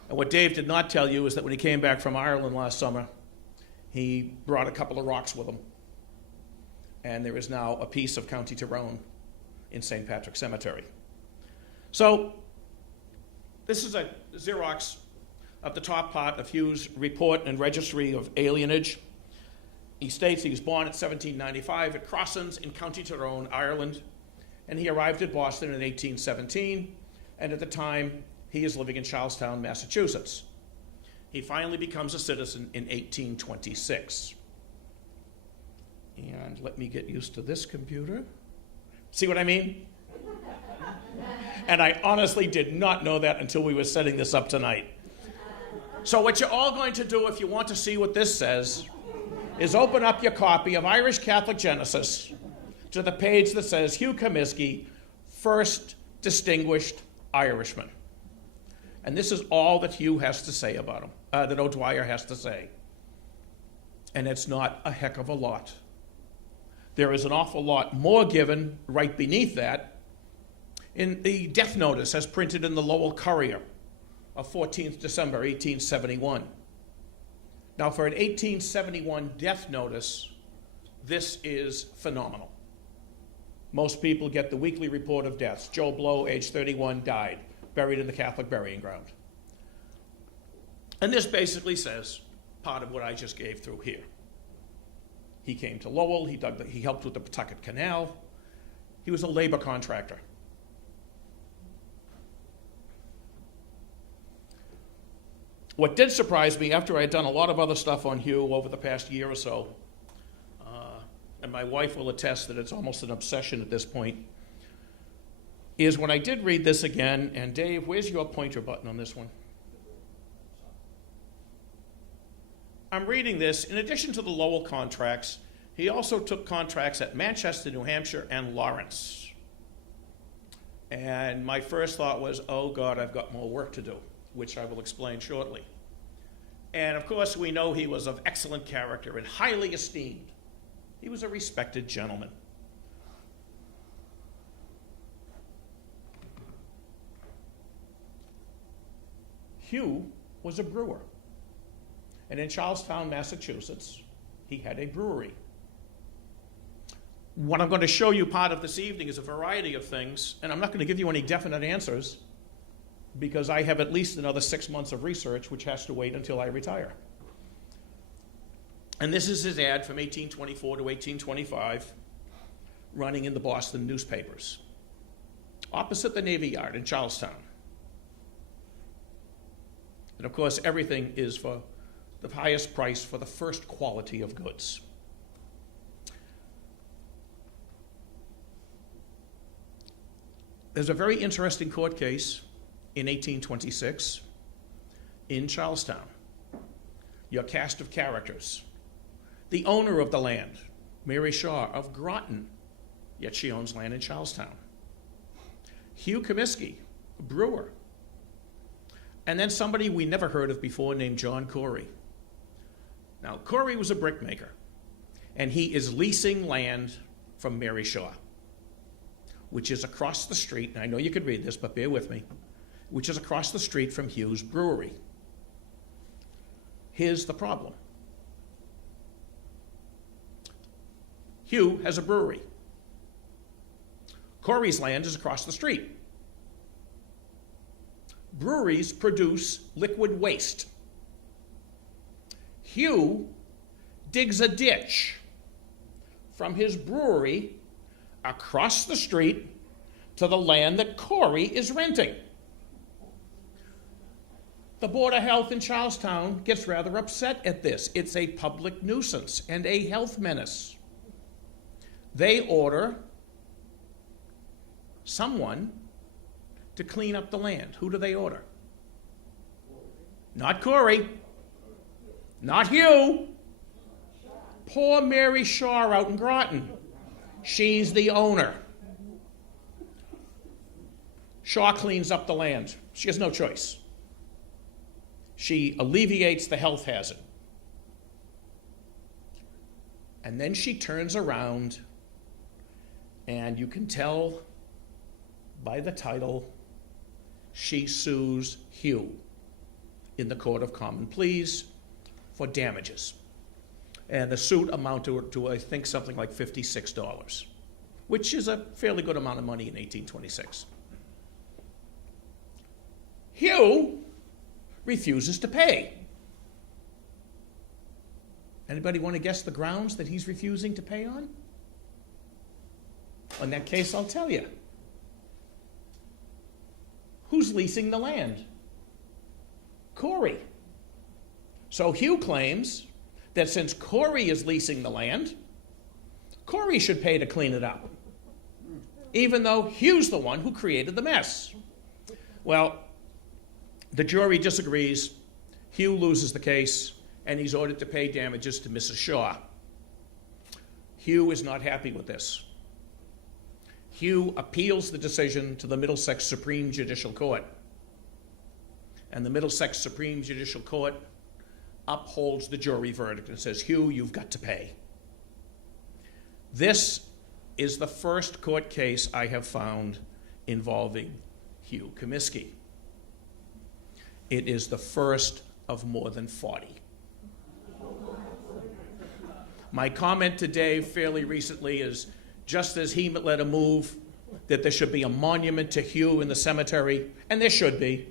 And what Dave did not tell you is that when he came back from Ireland last summer, he brought a couple of rocks with him. And there is now a piece of County Tyrone in St. Patrick's Cemetery. So this is a Xerox of the top part of Hughes' report and registry of alienage. He states he was born in 1795 at Crossens in County Tyrone, Ireland, and he arrived at Boston in 1817, and at the time he is living in Charlestown, Massachusetts. He finally becomes a citizen in 1826. And let me get used to this computer. See what I mean? And I honestly did not know that until we were setting this up tonight. So what you're all going to do, if you want to see what this says, is open up your copy of Irish Catholic Genesis to the page that says Hugh Comiskey, First Distinguished Irishman. And this is all that Hugh has to say about him, that O'Dwyer has to say. And it's not a heck of a lot. There is an awful lot more given right beneath that in the death notice as printed in the Lowell Courier of 14th December 1871. Now, for an 1871 death notice, this is phenomenal. Most people get the weekly report of deaths. Joe Blow, age 31, died, buried in the Catholic burying ground. And this basically says part of what I just gave through here. He came to Lowell, he helped with the Pawtucket Canal. He was a labor contractor. What did surprise me, after I had done a lot of other stuff on Hugh over the past year or so, and my wife will attest that it's almost an obsession at this point, is when I did read this again, and Dave, where's your pointer button on this one? I'm reading this. In addition to the Lowell contracts, he also took contracts at Manchester, New Hampshire, and Lawrence. And my first thought was, oh God, I've got more work to do, which I will explain shortly. And of course, we know he was of excellent character and highly esteemed. He was a respected gentleman. Hugh was a brewer. And in Charlestown, Massachusetts, he had a brewery. What I'm going to show you part of this evening is a variety of things, and I'm not going to give you any definite answers because I have at least another 6 months of research, which has to wait until I retire. And this is his ad from 1824 to 1825, running in the Boston newspapers, opposite the Navy Yard in Charlestown. And of course, everything is for the highest price for the first quality of goods. There's a very interesting court case in 1826 in Charlestown. Your cast of characters. The owner of the land, Mary Shaw of Groton, yet she owns land in Charlestown. Hugh Comiskey, a brewer. And then somebody we never heard of before named John Corey. Now, Corey was a brickmaker, and he is leasing land from Mary Shaw, which is across the street, and I know you could read this, but bear with me, which is across the street from Hugh's Brewery. Here's the problem. Hugh has a brewery. Corey's land is across the street. Breweries produce liquid waste. Hugh digs a ditch from his brewery across the street to the land that Corey is renting. The Board of Health in Charlestown gets rather upset at this. It's a public nuisance and a health menace. They order someone to clean up the land. Who do they order? Not Corey. Not Hugh. Poor Mary Shaw out in Groton. She's the owner. Shaw cleans up the land. She has no choice. She alleviates the health hazard. And then she turns around, and you can tell by the title, she sues Hugh in the Court of Common Pleas for damages. And the suit amounted to I think, something like $56, which is a fairly good amount of money in 1826. Hugh refuses to pay. Anybody want to guess the grounds that he's refusing to pay on? In that case, I'll tell you. Who's leasing the land? Corey. So Hugh claims that since Corey is leasing the land, Corey should pay to clean it up, even though Hugh's the one who created the mess. Well, the jury disagrees. Hugh loses the case, and he's ordered to pay damages to Mrs. Shaw. Hugh is not happy with this. Hugh appeals the decision to the Middlesex Supreme Judicial Court. And the Middlesex Supreme Judicial Court upholds the jury verdict and says, Hugh, you've got to pay. This is the first court case I have found involving Hugh Comiskey. It is the first of more than 40. My comment to Dave fairly recently is, just as he led a move that there should be a monument to Hugh in the cemetery, and there should be,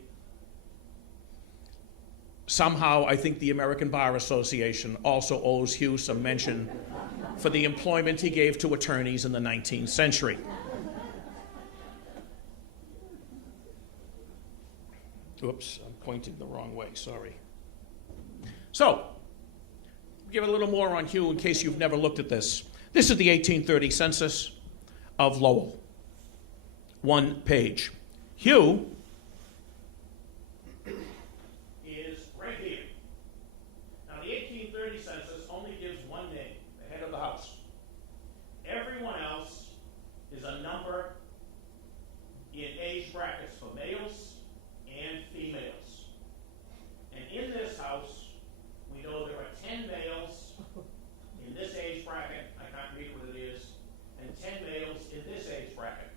somehow I think the American Bar Association also owes Hugh some mention for the employment he gave to attorneys in the 19th century. Oops, I'm pointing the wrong way, sorry. So, give a little more on Hugh in case you've never looked at this. This is the 1830 census of Lowell. One page. Hugh is right here. Now, the 1830 census only gives one name, the head of the house. Everyone else is a number in age brackets for males and females. And in this house, we know there are 10 males in this age bracket, I can't read what it is, and 10 males in this age bracket.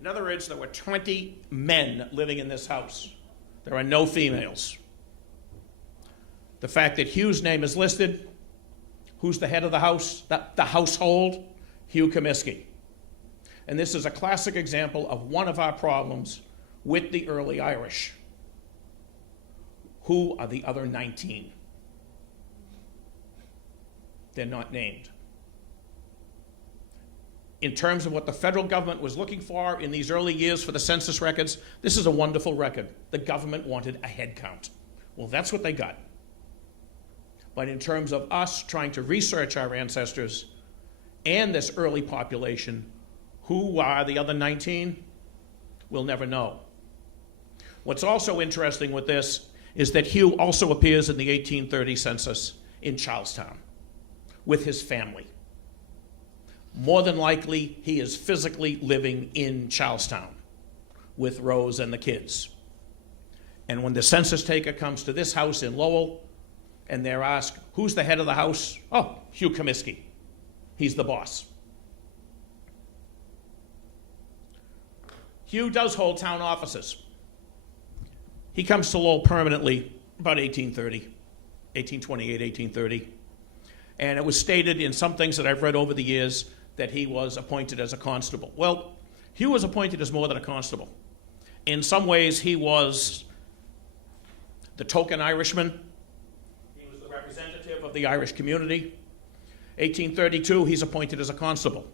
In other words, there were 20 men living in this house. There are no females. The fact that Hugh's name is listed, who's the head of the house, the household? Hugh Comiskey. And this is a classic example of one of our problems with the early Irish. Who are the other 19? They're not named. In terms of what the federal government was looking for in these early years for the census records, this is a wonderful record. The government wanted a head count. Well, that's what they got. But in terms of us trying to research our ancestors and this early population, who are the other 19? We'll never know. What's also interesting with this is that Hugh also appears in the 1830 census in Charlestown with his family. More than likely, he is physically living in Charlestown with Rose and the kids. And when the census taker comes to this house in Lowell and they're asked, who's the head of the house? Oh, Hugh Comiskey. He's the boss. Hugh does hold town offices. He comes to Lowell permanently about 1828, 1830. And it was stated in some things that I've read over the years that he was appointed as a constable. Well, Hugh was appointed as more than a constable. In some ways, he was the token Irishman. He was the representative of the Irish community. 1832, he's appointed as a constable.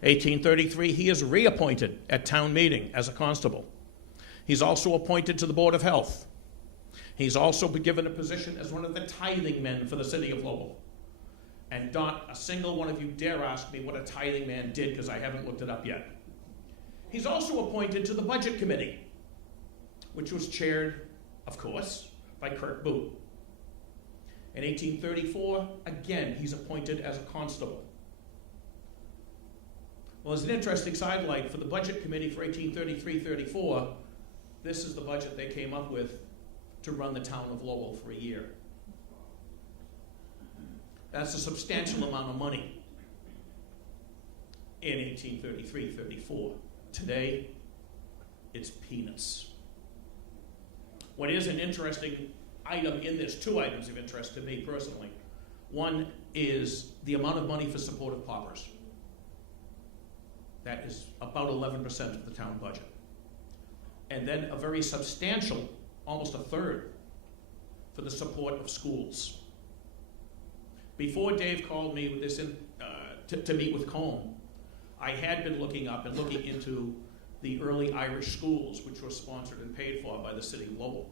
1833, he is reappointed at town meeting as a constable. He's also appointed to the Board of Health. He's also been given a position as one of the tithing men for the city of Lowell. And not a single one of you dare ask me what a tithing man did, because I haven't looked it up yet. He's also appointed to the Budget Committee, which was chaired, of course, by Kirk Booth. In 1834, again, he's appointed as a constable. Well, as an interesting sidelight for the Budget Committee for 1833-34, this is the budget they came up with to run the town of Lowell for a year. That's a substantial amount of money in 1833-34. Today, it's peanuts. What is an interesting item in this, two items of interest to me personally. One is the amount of money for support of paupers. That is about 11% of the town budget. and then a very substantial, almost a third, for the support of schools. Before Dave called me with this to meet with Combe, I had been looking into the early Irish schools, which were sponsored and paid for by the city of Lowell,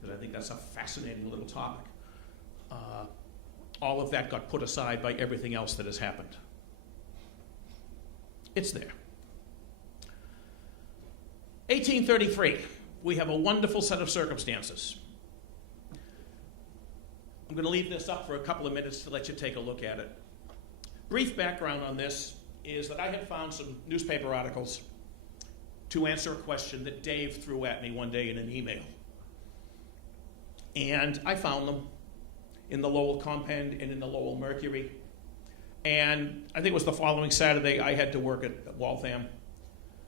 because I think that's a fascinating little topic. All of that got put aside by everything else that has happened. It's there. 1833, we have a wonderful set of circumstances. I'm going to leave this up for a couple of minutes to let you take a look at it. Brief background on this is that I had found some newspaper articles to answer a question that Dave threw at me one day in an email. And I found them in the Lowell Compend and in the Lowell Mercury. And I think it was the following Saturday I had to work at Waltham.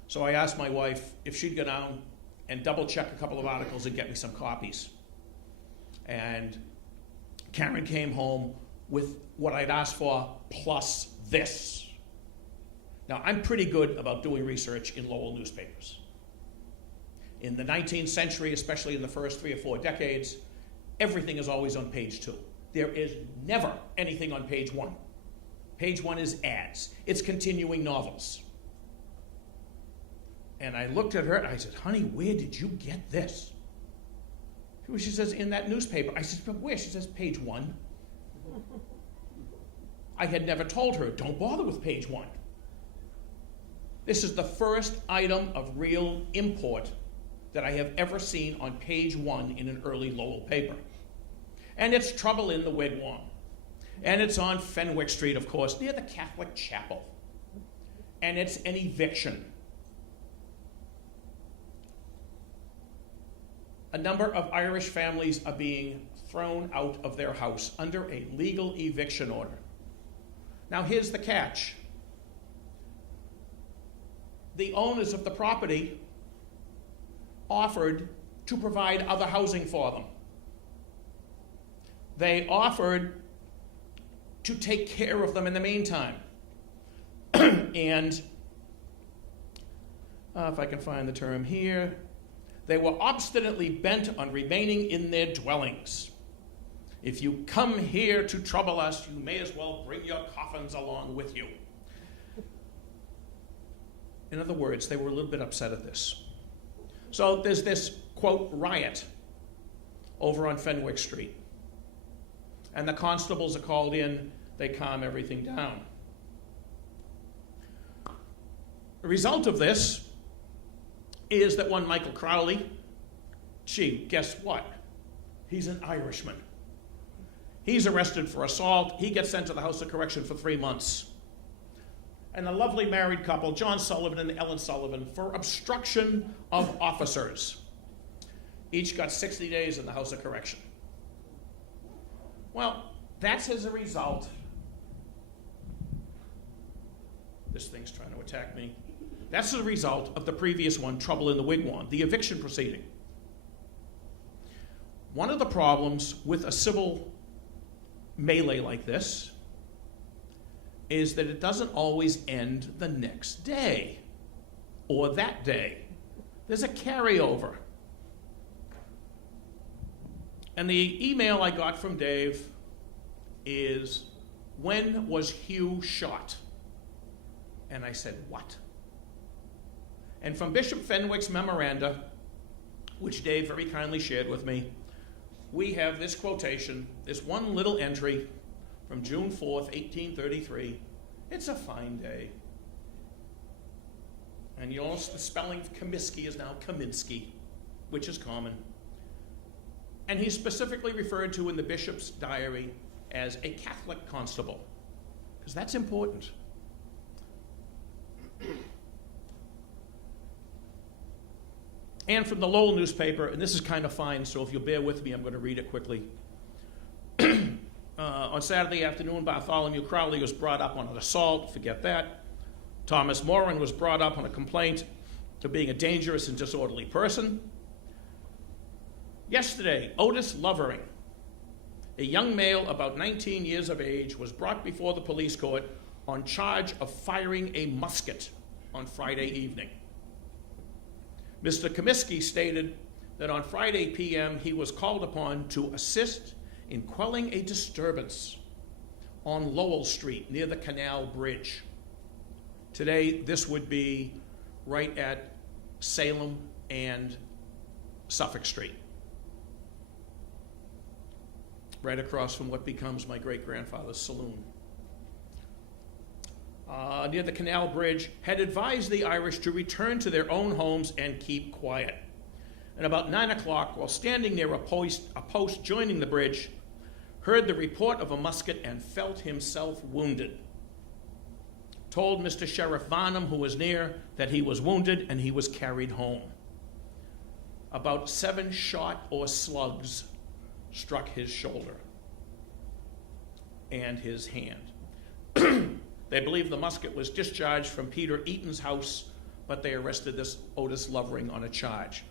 So I asked my wife if she'd go down and double check a couple of articles and get me some copies. And Karen came home with what I'd asked for plus this. Now, I'm pretty good about doing research in Lowell newspapers. In the 19th century, especially in the first 3 or 4 decades, everything is always on page 2. There is never anything on page 1. Page 1 is ads. It's continuing novels. And I looked at her and I said, honey, where did you get this? She says, in that newspaper. I said, but where? She says, page 1. I had never told her, don't bother with page 1. This is the first item of real import that I have ever seen on page 1 in an early Lowell paper. And it's trouble in the wigwam. And it's on Fenwick Street, of course, near the Catholic chapel. And it's an eviction. A number of Irish families are being thrown out of their house under a legal eviction order. Now, here's the catch. The owners of the property offered to provide other housing for them. They offered to take care of them in the meantime. And if I can find the term here, they were obstinately bent on remaining in their dwellings. If you come here to trouble us, you may as well bring your coffins along with you. In other words, they were a little bit upset at this. So there's this, quote, riot over on Fenwick Street. And the constables are called in, they calm everything down. The result of this is that one Michael Crowley, gee, guess what? He's an Irishman. He's arrested for assault. He gets sent to the House of Correction for 3 months. And a lovely married couple, John Sullivan and Ellen Sullivan, for obstruction of officers. Each got 60 days in the House of Correction. Well, that's as a result. This thing's trying to attack me. That's the result of the previous one, trouble in the wigwam, the eviction proceeding. One of the problems with a civil melee like this is that it doesn't always end the next day or that day. There's a carryover. And the email I got from Dave is, when was Hugh shot? And I said, what? And from Bishop Fenwick's memoranda, which Dave very kindly shared with me, we have this quotation, this one little entry from June 4th, 1833. It's a fine day. And you'll notice the spelling of Comiskey is now Kaminsky, which is common. And he's specifically referred to in the bishop's diary as a Catholic constable, because that's important. And from the Lowell newspaper, and this is kind of fine, so if you'll bear with me, I'm going to read it quickly. On Saturday afternoon, Bartholomew Crowley was brought up on an assault, forget that. Thomas Moran was brought up on a complaint of being a dangerous and disorderly person. Yesterday, Otis Lovering, a young male about 19 years of age, was brought before the police court on charge of firing a musket on Friday evening. Mr. Comiskey stated that on Friday p.m. he was called upon to assist in quelling a disturbance on Lowell Street near the Canal Bridge. Today, this would be right at Salem and Suffolk Street, right across from what becomes my great-grandfather's saloon. Near the Canal Bridge, had advised the Irish to return to their own homes and keep quiet. And about 9 o'clock, while standing near a post joining the bridge, heard the report of a musket and felt himself wounded. Told Mr. Sheriff Varnum, who was near, that he was wounded and he was carried home. About 7 shot or slugs struck his shoulder and his hand. They believe the musket was discharged from Peter Eaton's house, but they arrested this Otis Lovering on a charge.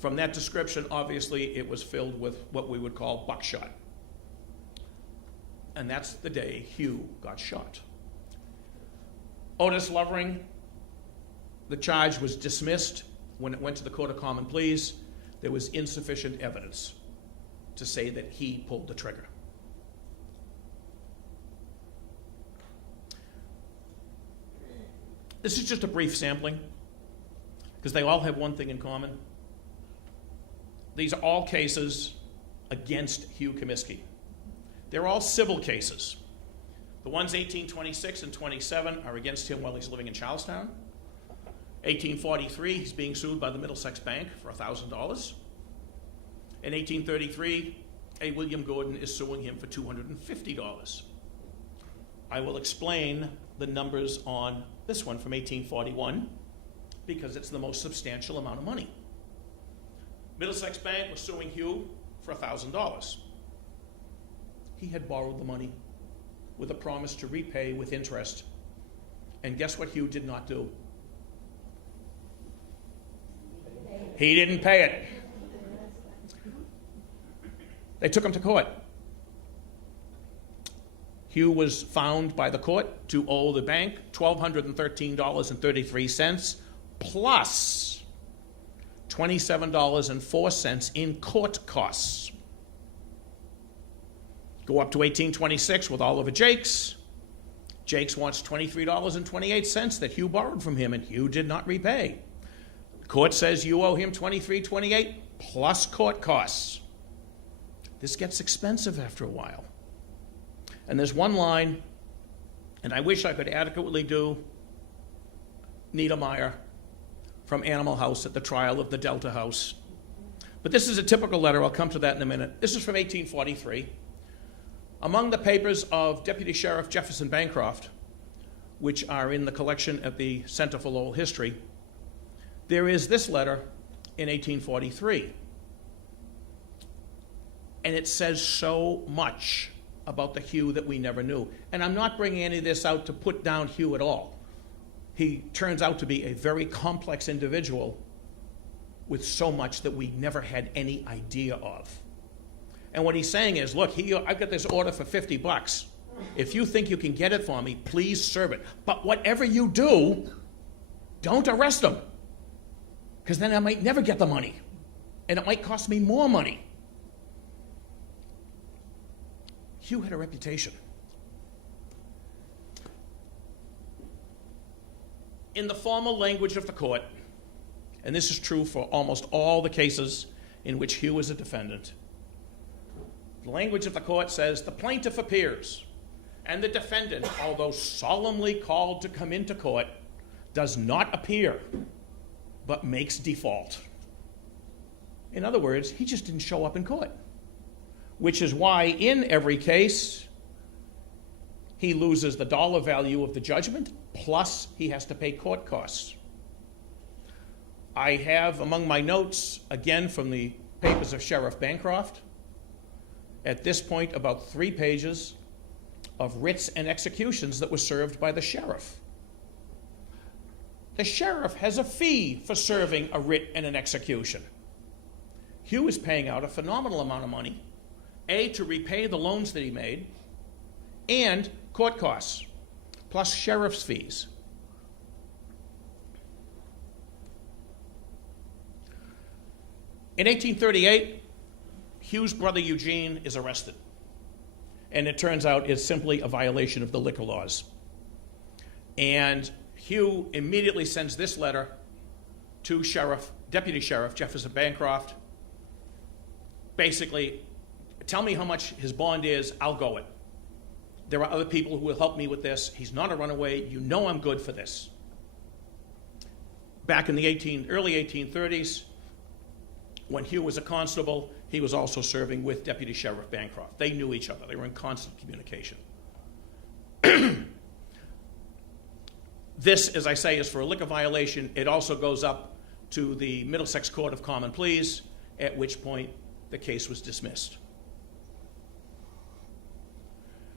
From that description, obviously, it was filled with what we would call buckshot. And that's the day Hugh got shot. Otis Lovering, the charge was dismissed. When it went to the Court of Common Pleas, there was insufficient evidence to say that he pulled the trigger. This is just a brief sampling, because they all have one thing in common. These are all cases against Hugh Comiskey. They're all civil cases. The ones 1826 and 27 are against him while he's living in Charlestown. 1843, he's being sued by the Middlesex Bank for $1,000. In 1833, A. William Gordon is suing him for $250. I will explain the numbers on this one from 1841 because it's the most substantial amount of money. Middlesex Bank was suing Hugh for $1,000. He had borrowed the money with a promise to repay with interest. And guess what Hugh did not do? He didn't pay it. They took him to court. Hugh was found by the court to owe the bank $1,213.33 plus $27.04 in court costs. Go up to 1826 with Oliver Jakes. Jakes wants $23.28 that Hugh borrowed from him, and Hugh did not repay. The court says you owe him $23.28 plus court costs. This gets expensive after a while. And there's one line, and I wish I could adequately do Niedermeyer from Animal House at the trial of the Delta House. But this is a typical letter. I'll come to that in a minute. This is from 1843. Among the papers of Deputy Sheriff Jefferson Bancroft, which are in the collection at the Center for Lowell History, there is this letter in 1843. And it says so much about the Hugh that we never knew. And I'm not bringing any of this out to put down Hugh at all. He turns out to be a very complex individual with so much that we never had any idea of. And what he's saying is, look, I've got this order for $50. If you think you can get it for me, please serve it. But whatever you do, don't arrest him, because then I might never get the money, and it might cost me more money. Hugh had a reputation. In the formal language of the court, and this is true for almost all the cases in which Hugh is a defendant, the language of the court says the plaintiff appears, and the defendant, although solemnly called to come into court, does not appear, but makes default. In other words, he just didn't show up in court, which is why in every case he loses the dollar value of the judgment, plus he has to pay court costs. I have among my notes, again from the papers of Sheriff Bancroft, at this point about 3 pages of writs and executions that were served by the sheriff. The sheriff has a fee for serving a writ and an execution. Hugh is paying out a phenomenal amount of money, A, to repay the loans that he made, and court costs, plus sheriff's fees. In 1838, Hugh's brother Eugene is arrested. And it turns out it's simply a violation of the liquor laws. And Hugh immediately sends this letter to Deputy Sheriff Jefferson Bancroft. Basically, tell me how much his bond is, I'll go it. There are other people who will help me with this. He's not a runaway. You know I'm good for this. Back in the early 1830s, when Hugh was a constable, he was also serving with Deputy Sheriff Bancroft. They knew each other. They were in constant communication. This, as I say, is for a liquor violation. It also goes up to the Middlesex Court of Common Pleas, at which point the case was dismissed.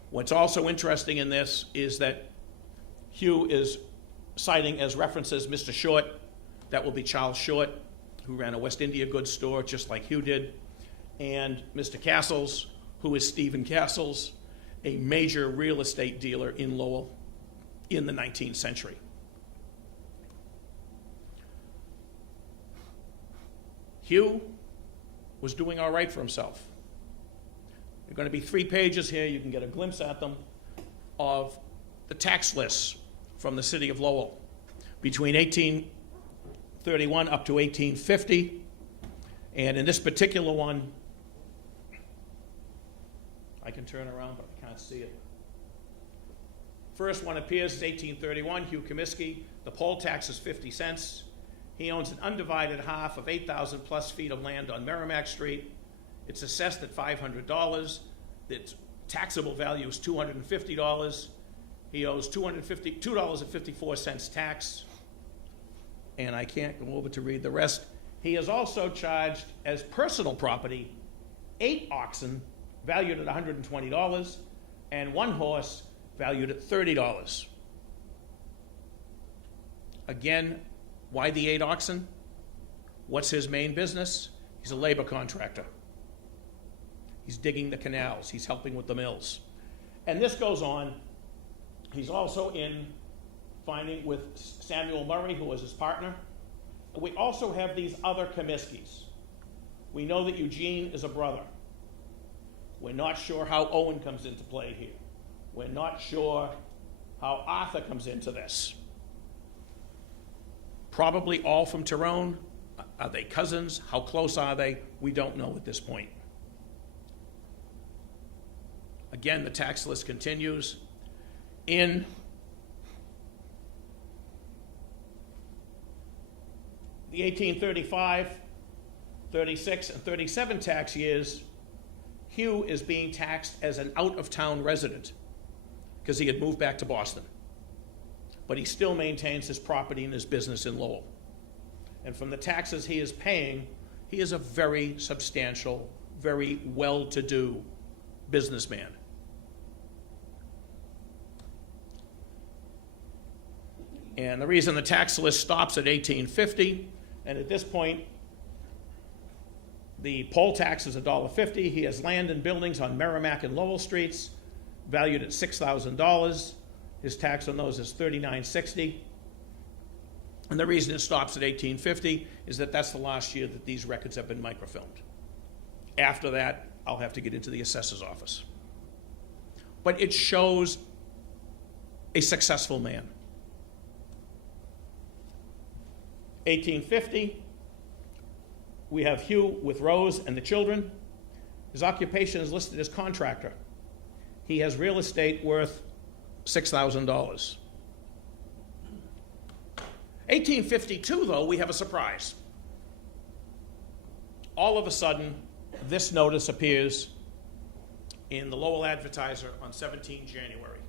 What's also interesting in this is that Hugh is citing as references Mr. Short. That will be Charles Short, who ran a West India goods store just like Hugh did, and Mr. Castles, who is Stephen Castles, a major real estate dealer in Lowell in the 19th century. Hugh was doing all right for himself. There are going to be 3 pages here, you can get a glimpse at them, of the tax lists from the city of Lowell between 1831 up to 1850. And in this particular one, I can turn around, but I can't see it. First one appears is 1831, Hugh Comiskey. The poll tax is 50 cents. He owns an undivided half of 8,000 plus feet of land on Merrimack Street. It's assessed at $500. Its taxable value is $250. He owes $2.54 tax. And I can't go over to read the rest. He is also charged as personal property 8 oxen valued at $120 and 1 horse valued at $30. Again, why the 8 oxen? What's his main business? He's a labor contractor. He's digging the canals. He's helping with the mills. And this goes on. He's also in finding with Samuel Murray, who was his partner. We also have these other Comiskies. We know that Eugene is a brother. We're not sure how Owen comes into play here. We're not sure how Arthur comes into this. Probably all from Tyrone. Are they cousins? How close are they? We don't know at this point. Again, the tax list continues. In the 1835, 36, and 37 tax years, Hugh is being taxed as an out-of-town resident because he had moved back to Boston. But he still maintains his property and his business in Lowell. And from the taxes he is paying, he is a very substantial, very well-to-do businessman. And the reason the tax list stops at 1850, and at this point, the poll tax is $1.50. He has land and buildings on Merrimack and Lowell Streets, valued at $6,000. His tax on those is $39.60. And the reason it stops at 1850 is that that's the last year that these records have been microfilmed. After that, I'll have to get into the assessor's office. But it shows a successful man. 1850, we have Hugh with Rose and the children. His occupation is listed as contractor. He has real estate worth $6,000. 1852, though, we have a surprise. All of a sudden, this notice appears in the Lowell Advertiser on 17 January.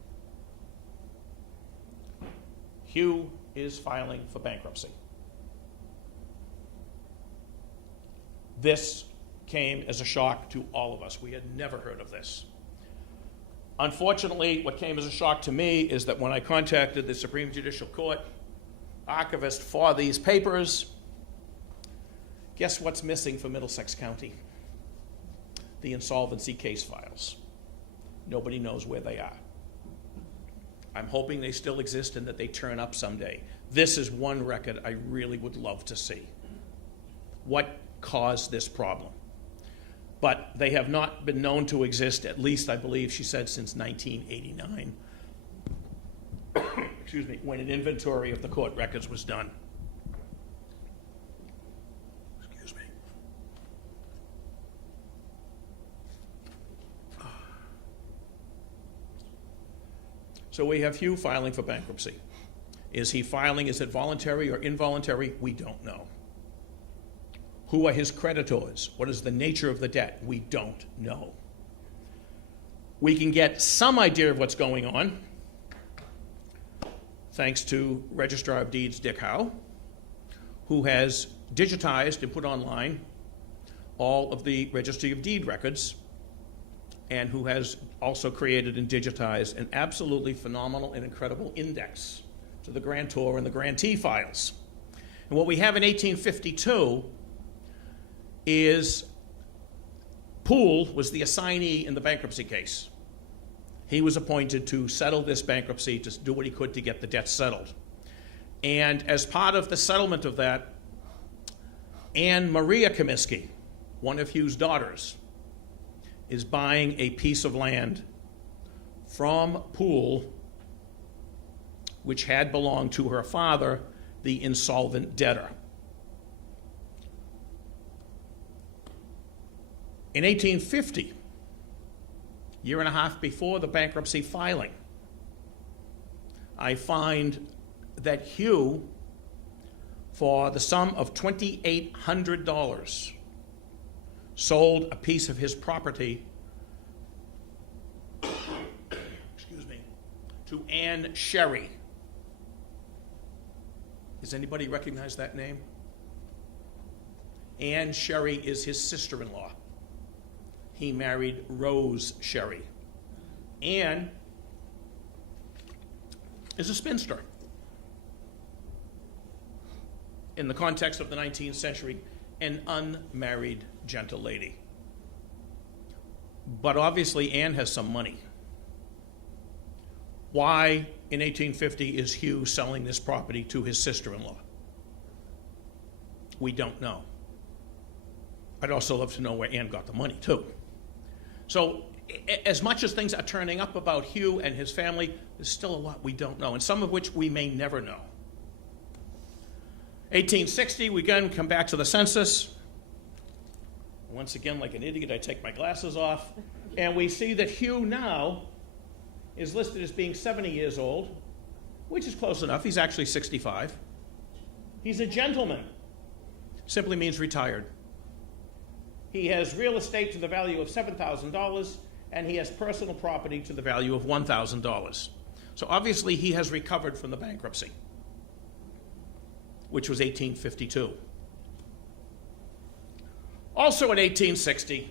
Hugh is filing for bankruptcy. This came as a shock to all of us. We had never heard of this. Unfortunately, what came as a shock to me is that when I contacted the Supreme Judicial Court archivist for these papers, guess what's missing for Middlesex County? The insolvency case files. Nobody knows where they are. I'm hoping they still exist and that they turn up someday. This is one record I really would love to see. What caused this problem. But they have not been known to exist, at least, I believe, she said, since 1989. Excuse me, when an inventory of the court records was done. Excuse me. So we have Hugh filing for bankruptcy. Is he filing, is it voluntary or involuntary? We don't know. Who are his creditors? What is the nature of the debt? We don't know. We can get some idea of what's going on thanks to Registrar of Deeds Dick Howe, who has digitized and put online all of the Registry of Deed records, and who has also created and digitized an absolutely phenomenal and incredible index to the grantor and the grantee files. And what we have in 1852 is Poole was the assignee in the bankruptcy case. He was appointed to settle this bankruptcy, to do what he could to get the debt settled. And as part of the settlement of that, Anne Maria Comiskey, one of Hugh's daughters, is buying a piece of land from Poole, which had belonged to her father, the insolvent debtor. In 1850, year and a half before the bankruptcy filing, I find that Hugh, for the sum of $2,800, sold a piece of his property, excuse me, to Anne Sherry. Does anybody recognize that name? Anne Sherry is his sister-in-law. He married Rose Sherry. Anne is a spinster. In the context of the 19th century, an unmarried gentle lady. But obviously Anne has some money. Why in 1850 is Hugh selling this property to his sister-in-law? We don't know. I'd also love to know where Anne got the money too. So as much as things are turning up about Hugh and his family, there's still a lot we don't know, and some of which we may never know. 1860, we again come back to the census. Once again, like an idiot, I take my glasses off, and we see that Hugh now is listed as being 70 years old, which is close enough. He's actually 65. He's a gentleman. Simply means retired. He has real estate to the value of $7,000, and he has personal property to the value of $1,000. So obviously he has recovered from the bankruptcy, which was 1852. Also in 1860,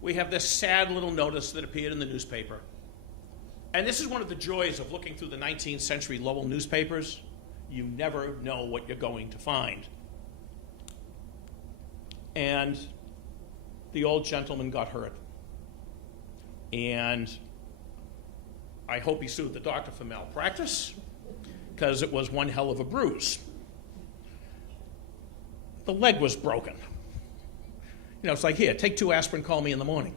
we have this sad little notice that appeared in the newspaper. And this is one of the joys of looking through the 19th century Lowell newspapers. You never know what you're going to find. And the old gentleman got hurt. And I hope he sued the doctor for malpractice, because it was one hell of a bruise. The leg was broken. You know, it's like, here, take 2 aspirin, call me in the morning.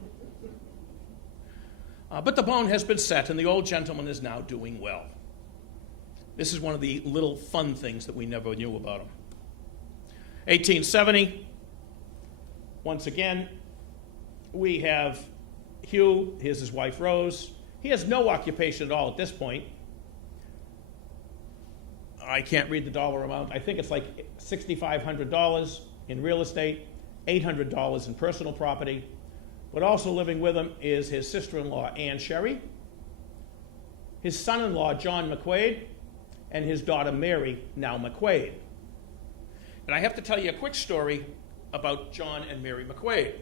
But the bone has been set, and the old gentleman is now doing well. This is one of the little fun things that we never knew about him. 1870, once again, we have Hugh. Here's his wife, Rose. He has no occupation at all at this point. I can't read the dollar amount. I think it's like $6,500 in real estate, $800 in personal property. But also living with him is his sister-in-law, Anne Sherry, his son-in-law, John McQuaid, and his daughter, Mary, now McQuaid. And I have to tell you a quick story about John and Mary McQuaid.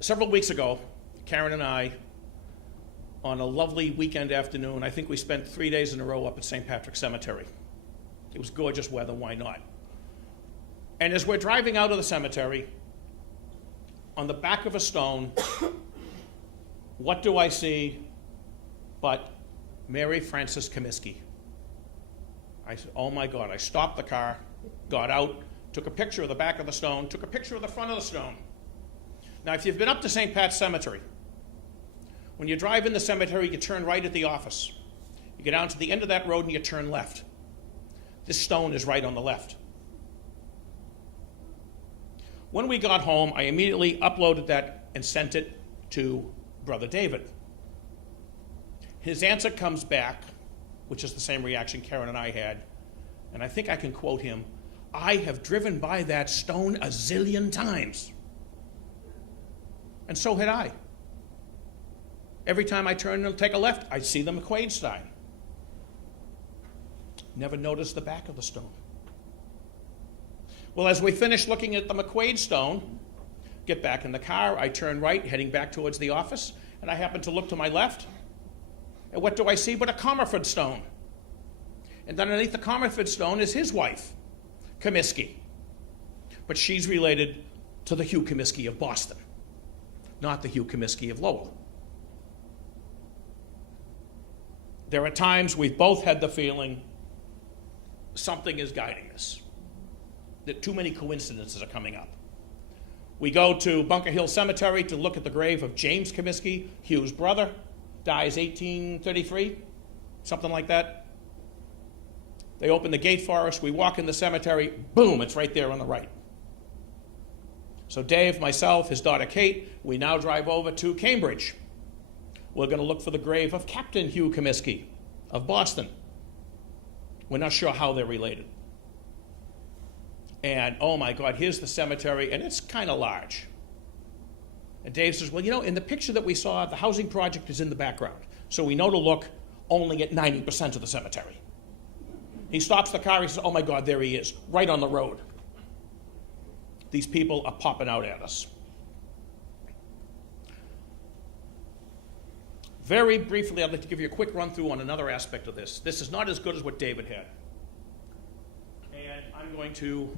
Several weeks ago, Karen and I, on a lovely weekend afternoon, I think we spent 3 days in a row up at St. Patrick's Cemetery. It was gorgeous weather, why not? And as we're driving out of the cemetery, on the back of a stone, what do I see but Mary Frances Comiskey? I said, oh my God. I stopped the car, got out, took a picture of the back of the stone, took a picture of the front of the stone. Now, if you've been up to St. Pat's Cemetery, when you drive in the cemetery, you turn right at the office. You get down to the end of that road and you turn left. This stone is right on the left. When we got home, I immediately uploaded that and sent it to Brother David. His answer comes back, which is the same reaction Karen and I had, and I think I can quote him, "I have driven by that stone a zillion times." And so had I. Every time I turn and take a left, I see the McQuaid sign. Never noticed the back of the stone. Well, as we finish looking at the McQuaid stone, get back in the car, I turn right, heading back towards the office, and I happen to look to my left, and what do I see but a Comerford stone? And underneath the Comerford stone is his wife, Comiskey. But she's related to the Hugh Comiskey of Boston, not the Hugh Comiskey of Lowell. There are times we've both had the feeling something is guiding us, that too many coincidences are coming up. We go to Bunker Hill Cemetery to look at the grave of James Comiskey, Hugh's brother, dies 1833, something like that. They open the gate for us, we walk in the cemetery, boom, it's right there on the right. So Dave, myself, his daughter Kate, we now drive over to Cambridge. We're going to look for the grave of Captain Hugh Comiskey of Boston. We're not sure how they're related. And oh my God, here's the cemetery, and it's kind of large. And Dave says, well, you know, in the picture that we saw, the housing project is in the background. So we know to look only at 90% of the cemetery. He stops the car, he says, oh my God, there he is, right on the road. These people are popping out at us. Very briefly, I'd like to give you a quick run through on another aspect of this. This is not as good as what David had. And I'm going to,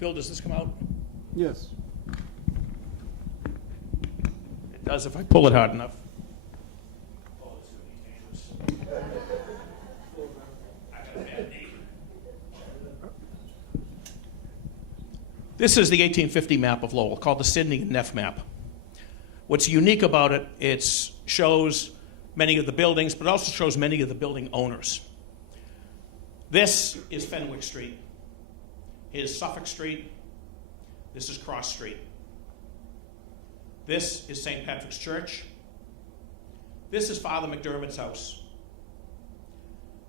Phil, does this come out? Yes. It does if I pull it hard enough. Oh, this is going to be dangerous. I got a bad knee. This is the 1850 map of Lowell, called the Sidney and Neff map. What's unique about it, it shows many of the buildings, but also shows many of the building owners. This is Fenwick Street. Here's Suffolk Street. This is Cross Street. This is St. Patrick's Church. This is Father McDermott's house.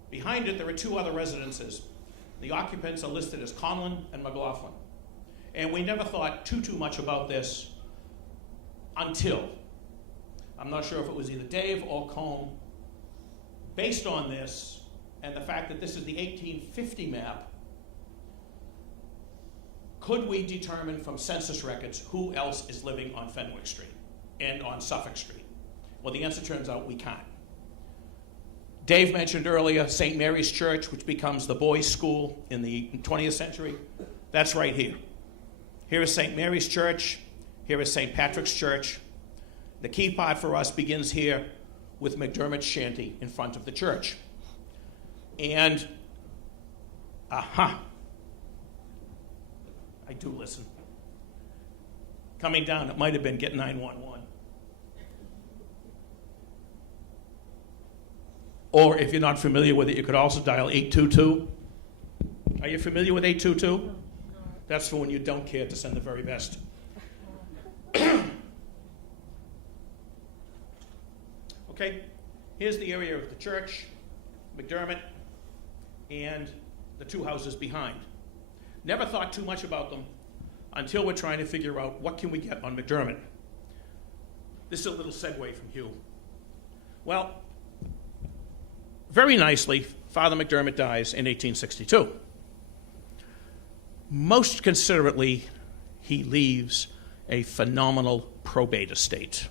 Behind it, there are two other residences. The occupants are listed as Conlon and McLaughlin. And we never thought too much about this until, I'm not sure if it was either Dave or Combe, based on this and the fact that this is the 1850 map, could we determine from census records who else is living on Fenwick Street and on Suffolk Street? Well, the answer turns out we can't. Dave mentioned earlier St. Mary's Church, which becomes the boys' school in the 20th century. That's right here. Here is St. Mary's Church. Here is St. Patrick's Church. The key part for us begins here with McDermott's shanty in front of the church. And, I do listen. Coming down, it might have been get 911. Or if you're not familiar with it, you could also dial 822. Are you familiar with 822? That's for when you don't care to send the very best. Okay, here's the area of the church, McDermott, and the two houses behind. Never thought too much about them until we're trying to figure out what can we get on McDermott. This is a little segue from Hugh. Well, very nicely, Father McDermott dies in 1862. Most considerately, he leaves a phenomenal probate estate.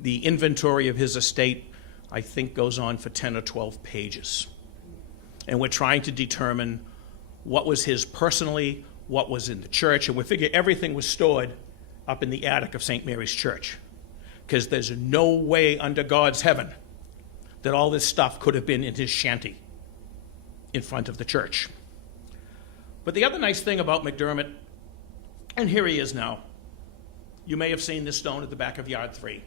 The inventory of his estate, I think, goes on for 10 or 12 pages. And we're trying to determine what was his personally, what was in the church, and we figure everything was stored up in the attic of St. Mary's Church, because there's no way under God's heaven that all this stuff could have been in his shanty in front of the church. But the other nice thing about McDermott, and here he is now, you may have seen this stone at the back of Yard 3.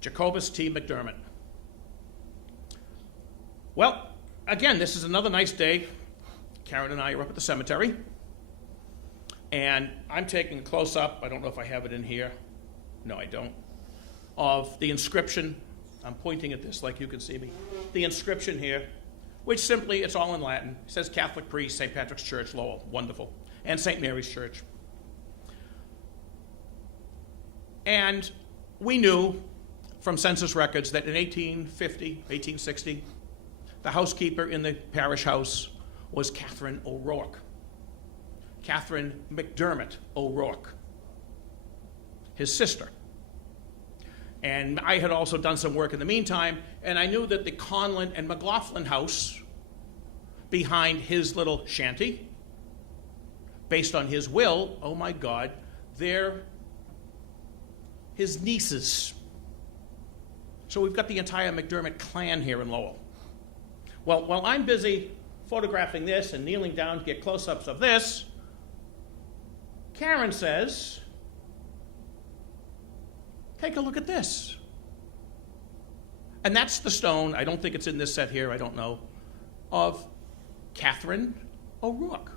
Jacobus T. McDermott. Well, again, this is another nice day. Karen and I are up at the cemetery, and I'm taking a close-up, I don't know if I have it in here, no I don't, of the inscription. I'm pointing at this like you can see me. The inscription here, which simply, it's all in Latin. It says Catholic priest, St. Patrick's Church, Lowell, wonderful, and St. Mary's Church. And we knew from census records that in 1850, 1860, the housekeeper in the parish house was Catherine O'Rourke. Catherine McDermott O'Rourke, his sister. And I had also done some work in the meantime, and I knew that the Conlon and McLaughlin house behind his little shanty, based on his will, oh my God, they're his nieces. So we've got the entire McDermott clan here in Lowell. Well, while I'm busy photographing this and kneeling down to get close-ups of this, Karen says, take a look at this. And that's the stone, I don't think it's in this set here, I don't know, of Catherine O'Rourke.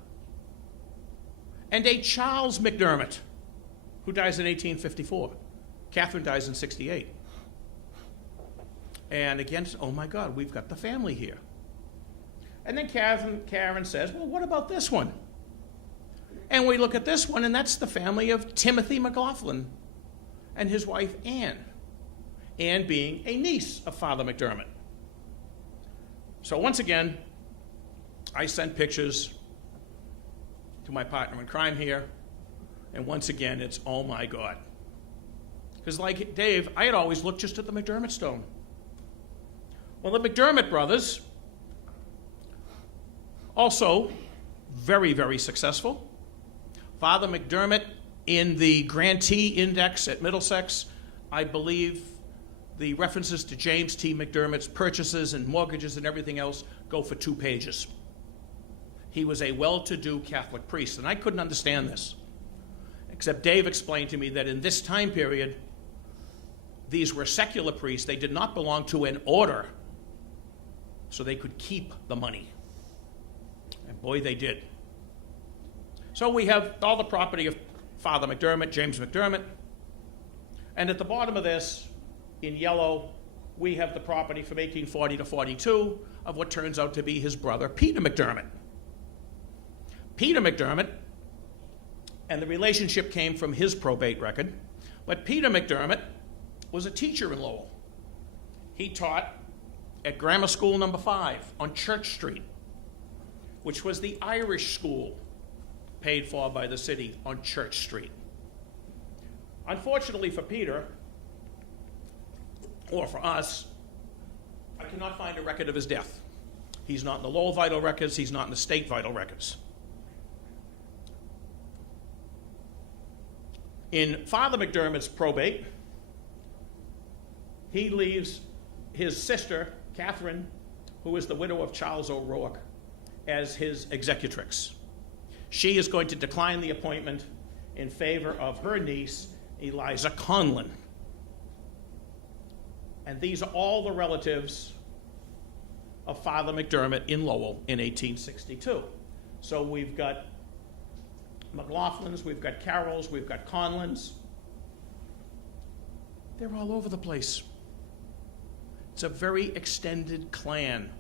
And a Charles McDermott, who dies in 1854. Catherine dies in 68. And again, oh my God, we've got the family here. And then Karen says, well, what about this one? And we look at this one, and that's the family of Timothy McLaughlin and his wife, Anne. Anne being a niece of Father McDermott. So once again, I sent pictures to my partner in crime here, and once again, it's oh my God. Because like Dave, I had always looked just at the McDermott stone. Well, the McDermott brothers, also very, very successful. Father McDermott in the Grantee Index at Middlesex, I believe the references to James T. McDermott's purchases and mortgages and everything else go for 2 pages. He was a well-to-do Catholic priest, and I couldn't understand this, except Dave explained to me that in this time period, these were secular priests. They did not belong to an order, so they could keep the money. And boy, they did. So we have all the property of Father McDermott, James McDermott, and at the bottom of this, in yellow, we have the property from 1840 to 42 of what turns out to be his brother, Peter McDermott. Peter McDermott, and the relationship came from his probate record, but Peter McDermott was a teacher in Lowell. He taught at Grammar School number 5 on Church Street, which was the Irish school paid for by the city on Church Street. Unfortunately for Peter, or for us, I cannot find a record of his death. He's not in the Lowell Vital Records, he's not in the state Vital Records. In Father McDermott's probate, he leaves his sister, Catherine, who is the widow of Charles O'Rourke, as his executrix. She is going to decline the appointment in favor of her niece, Eliza Conlon. And these are all the relatives of Father McDermott in Lowell in 1862. So we've got McLaughlins, we've got Carrolls, we've got Conlons. They're all over the place. It's a very extended clan.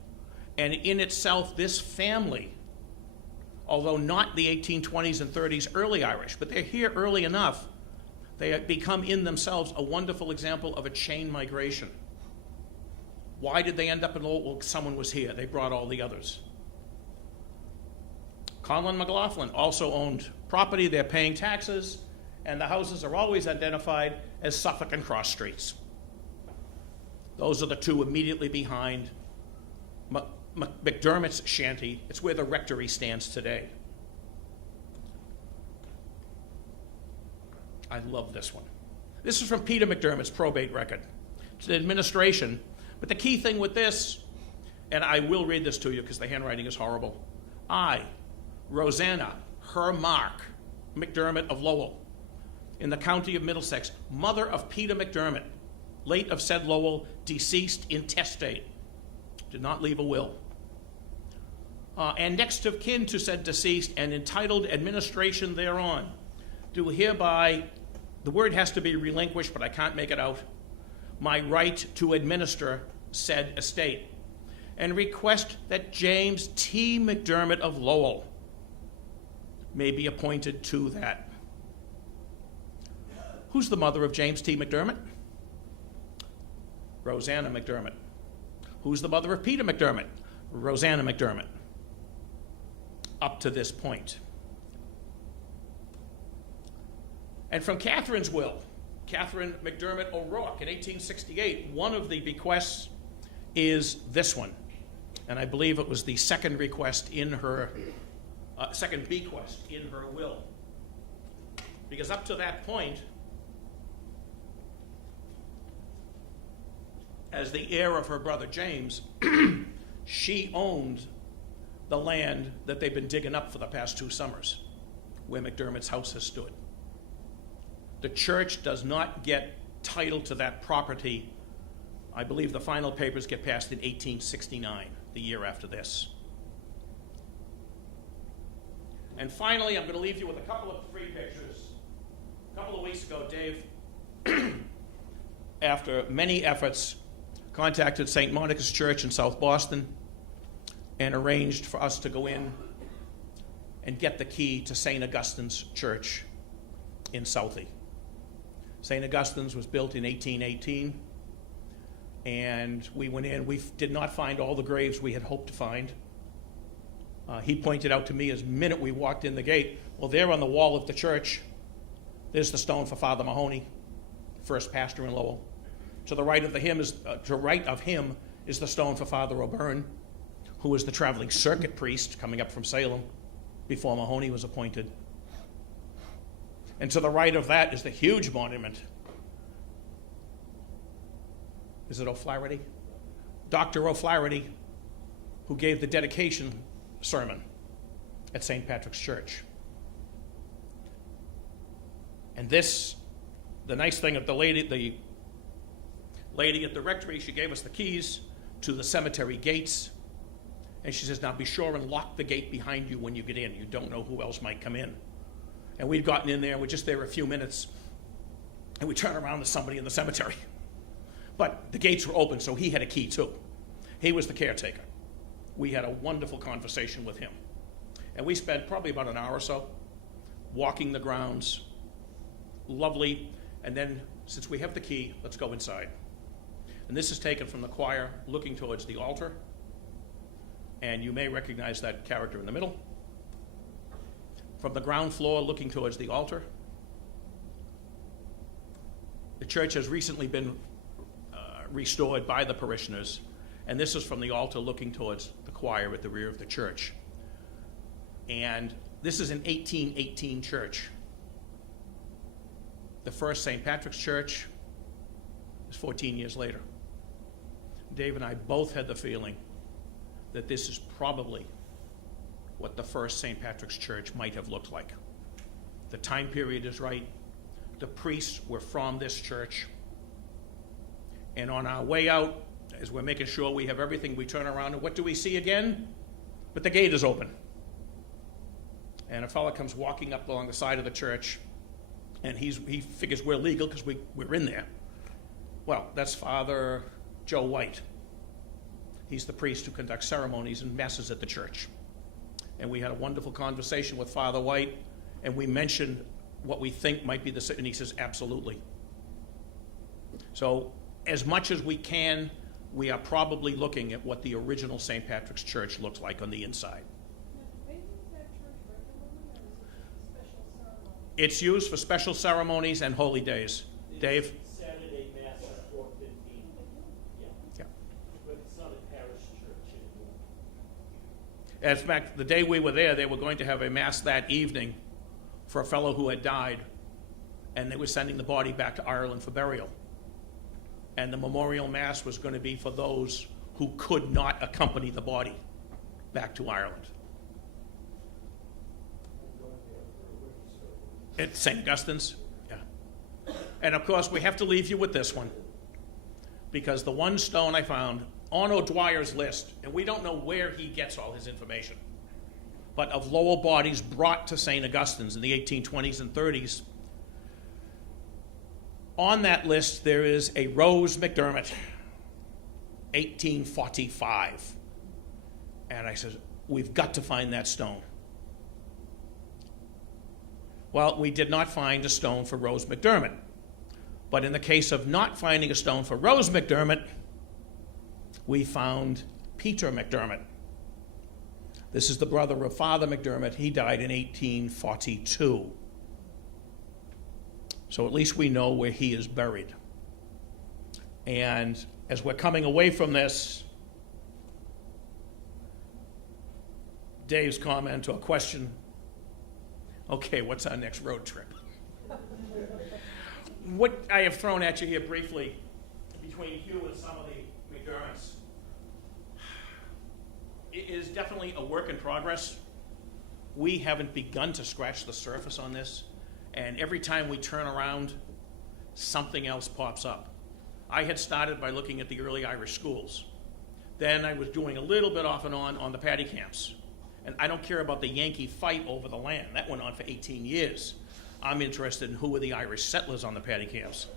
And in itself, this family, although not the 1820s and 30s early Irish, but they're here early enough, they have become in themselves a wonderful example of a chain migration. Why did they end up in Lowell? Well, someone was here. They brought all the others. Conlon McLaughlin also owned property. They're paying taxes, and the houses are always identified as Suffolk and Cross Streets. Those are the two immediately behind McDermott's shanty. It's where the rectory stands today. I love this one. This is from Peter McDermott's probate record. It's an administration, But the key thing with this, and I will read this to you because the handwriting is horrible. I, Rosanna, her Mark, McDermott of Lowell, in the county of Middlesex, mother of Peter McDermott, late of said Lowell, deceased intestate, did not leave a will, and next of kin to said deceased and entitled administration thereon, do hereby, the word has to be relinquished, but I can't make it out, my right to administer said estate, and request that James T. McDermott of Lowell may be appointed to that. Who's the mother of James T. McDermott? Rosanna McDermott. Who's the mother of Peter McDermott? Rosanna McDermott. Up to this point. And from Catherine's will, Catherine McDermott O'Rourke in 1868, one of the bequests is this one. And I believe it was the second request in her, second bequest in her will. Because up to that point, as the heir of her brother James, she owned the land that they've been digging up for the past 2 summers, where McDermott's house has stood. The church does not get title to that property. I believe the final papers get passed in 1869, the year after this. And finally, I'm going to leave you with a couple of free pictures. A couple of weeks ago, Dave, after many efforts, contacted St. Monica's Church in South Boston and arranged for us to go in and get the key to St. Augustine's Church in Southie. St. Augustine's was built in 1818, and we went in. We did not find all the graves we had hoped to find. He pointed out to me as minute we walked in the gate, well, there on the wall of the church, there's the stone for Father Mahoney, first pastor in Lowell. To the right of him is the stone for Father O'Byrne, who was the traveling circuit priest coming up from Salem before Mahoney was appointed. And to the right of that is the huge monument. Is it O'Flaherty? Dr. O'Flaherty, who gave the dedication sermon at St. Patrick's Church. And this, the nice thing of the lady at the rectory, she gave us the keys to the cemetery gates. And she says, now be sure and lock the gate behind you when you get in. You don't know who else might come in. And we'd gotten in there, we're just there a few minutes, and we turn around to somebody in the cemetery. But the gates were open, so he had a key too. He was the caretaker. We had a wonderful conversation with him. And we spent probably about an hour or so walking the grounds. Lovely. And then, since we have the key, let's go inside. And this is taken from the choir looking towards the altar. And you may recognize that character in the middle. From the ground floor looking towards the altar. The church has recently been restored by the parishioners, and this is from the altar looking towards the choir at the rear of the church. And this is an 1818 church. The first St. Patrick's Church is 14 years later. Dave and I both had the feeling that this is probably what the first St. Patrick's Church might have looked like. The time period is right. The priests were from this church. And on our way out, as we're making sure we have everything, we turn around and what do we see again? But the gate is open. And a fellow comes walking up along the side of the church, and he figures we're legal because we're in there. Well, that's Father Joe White. He's the priest who conducts ceremonies and masses at the church. And we had a wonderful conversation with Father White, and we mentioned what we think might be and he says, absolutely. So, as much as we can, we are probably looking at what the original St. Patrick's Church looked like on the inside. They use that church regularly, or is it special ceremony? It's used for special ceremonies and holy days. Dave? Saturday Mass at 4:15. Yeah. But it's not a parish church anymore. In fact, the day we were there, they were going to have a Mass that evening for a fellow who had died, and they were sending the body back to Ireland for burial. and the memorial mass was going to be for those who could not accompany the body back to Ireland. At St. Augustine's, yeah. And of course, we have to leave you with this one, because the one stone I found on O'Dwyer's list, and we don't know where he gets all his information, but of Lowell bodies brought to St. Augustine's in the 1820s and 30s. On that list, there is a Rose McDermott, 1845. And I said, we've got to find that stone. Well, we did not find a stone for Rose McDermott. But in the case of not finding a stone for Rose McDermott, we found Peter McDermott. This is the brother of Father McDermott. He died in 1842. So at least we know where he is buried. And as we're coming away from this, Dave's comment or question, okay, what's our next road trip? What I have thrown at you here briefly, between Hugh and some of the McDermotts, it is definitely a work in progress. We haven't begun to scratch the surface on this, and every time we turn around, something else pops up. I had started by looking at the early Irish schools. Then I was doing a little bit off and on the paddy camps. And I don't care about the Yankee fight over the land. That went on for 18 years. I'm interested in who were the Irish settlers on the paddy camps.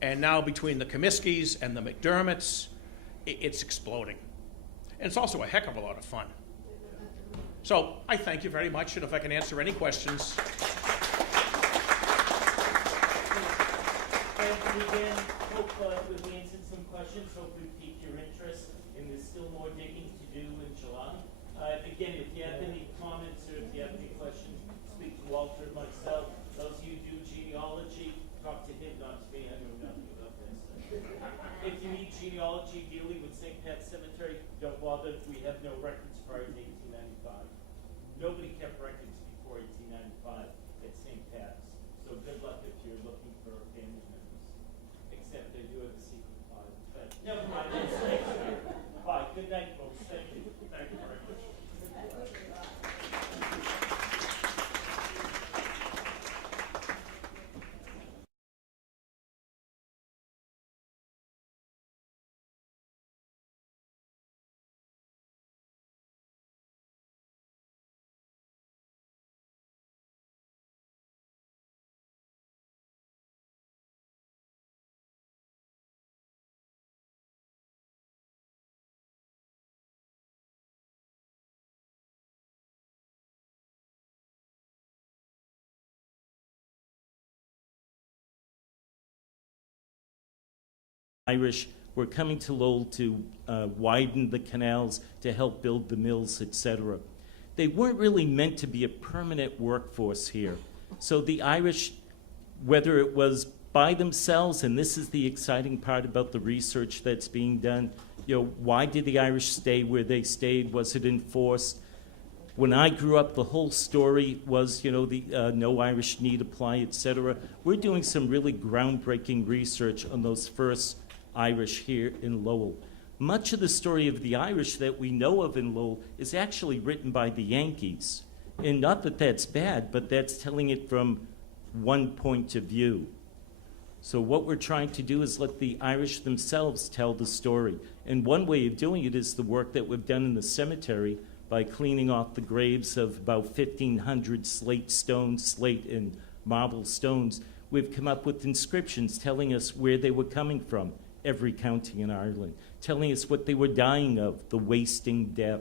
And now between the Comiskys and the McDermotts, it's exploding. And it's also a heck of a lot of fun. So I thank you very much, and if I can answer any questions. Thank you again. Hope we've answered some questions. Hope we've piqued your interest. And there's still more digging to do in July. Again, if you have any comments or if you have any questions, speak to Walter and myself. Those of you who do genealogy, talk to him, not to me. I know nothing about this. If you need genealogy dealing with St. Pat's Cemetery, don't bother. We have no records prior to 1895. Nobody kept records before 1895 at St. Pat's. So good luck if you're looking for family members. Except they do have a secret file. But never mind, that's next year. Bye. Good night, folks. Thank you. Thank you very much. Irish were coming to Lowell to widen the canals, to help build the mills, etc. They weren't really meant to be a permanent workforce here. So the Irish, whether it was by themselves, and this is the exciting part about the research that's being done, why did the Irish stay where they stayed? Was it enforced? When I grew up, the whole story was, the no Irish need apply, etc. We're doing some really groundbreaking research on those first Irish here in Lowell. Much of the story of the Irish that we know of in Lowell is actually written by the Yankees. And not that that's bad, but that's telling it from one point of view. So what we're trying to do is let the Irish themselves tell the story. And one way of doing it is the work that we've done in the cemetery by cleaning off the graves of about 1,500 slate and marble stones. We've come up with inscriptions telling us where they were coming from, every county in Ireland, telling us what they were dying of, the wasting death,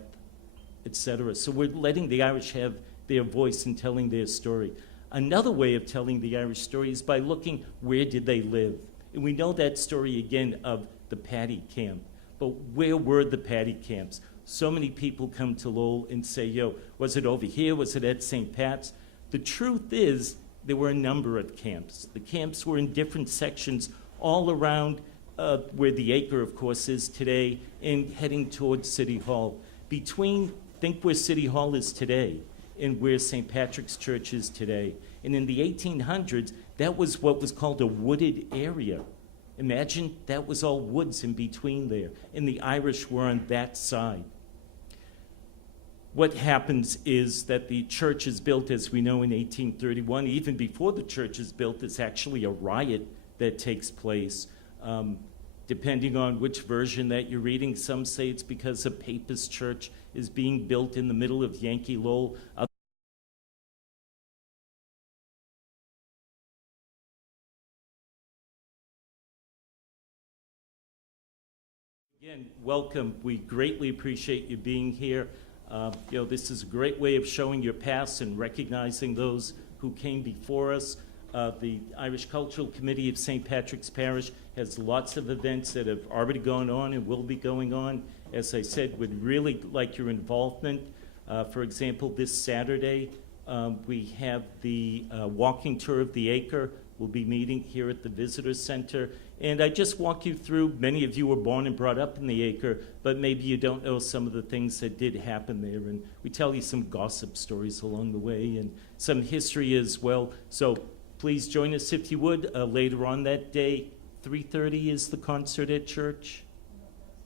etc. So we're letting the Irish have their voice in telling their story. Another way of telling the Irish story is by looking, where did they live? And we know that story again of the paddy camp. But where were the paddy camps? So many people come to Lowell and say, was it over here? Was it at St. Pat's? The truth is, there were a number of camps. The camps were in different sections all around where the acre, of course, is today, and heading towards City Hall. Think where City Hall is today and where St. Patrick's Church is today. And in the 1800s, that was what was called a wooded area. Imagine that was all woods in between there, and the Irish were on that side. What happens is that the church is built, as we know, in 1831. Even before the church is built, it's actually a riot that takes place. Depending on which version that you're reading, some say it's because a papist church is being built in the middle of Yankee Lowell. Again, welcome. We greatly appreciate you being here. This is a great way of showing your past and recognizing those who came before us. The Irish Cultural Committee of St. Patrick's Parish has lots of events that have already gone on and will be going on. As I said, would really like your involvement. For example, this Saturday, we have the walking tour of the acre. We'll be meeting here at the Visitor Center. And I just walk you through, many of you were born and brought up in the acre, but maybe you don't know some of the things that did happen there. And we tell you some gossip stories along the way and some history as well. So please join us if you would. Later on that day, 3:30 is the concert at church.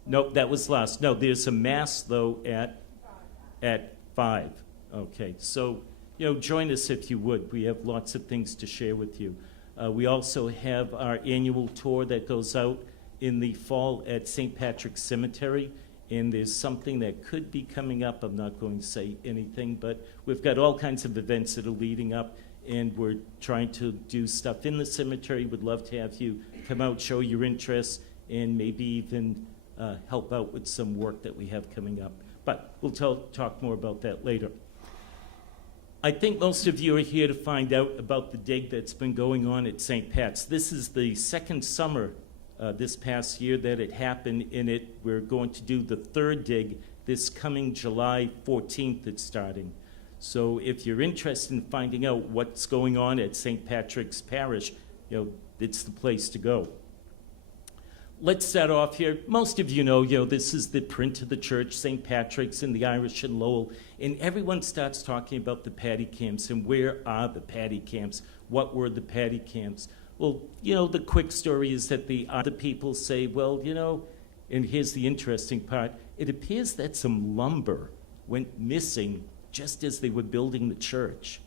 Nope, that was last. No, there's a mass, though, at 5. Okay, so, join us if you would. We have lots of things to share with you. We also have our annual tour that goes out in the fall at St. Patrick's Cemetery, and there's something that could be coming up. I'm not going to say anything, but we've got all kinds of events that are leading up, and we're trying to do stuff in the cemetery. Would love to have you come out, show your interest, and maybe even help out with some work that we have coming up. But we'll talk more about that later. I think most of you are here to find out about the dig that's been going on at St. Pat's. This is the second summer this past year that it happened in it. We're going to do the third dig this coming July 14th. It's starting. So if you're interested in finding out what's going on at St. Patrick's Parish, it's the place to go. Let's start off here. Most of you know, this is the print of the church, St. Patrick's and the Irish in Lowell, and everyone starts talking about the paddy camps and where are the paddy camps? What were the paddy camps? Well, the quick story is that the other people say, well, and here's the interesting part, it appears that some lumber went missing just as they were building the church.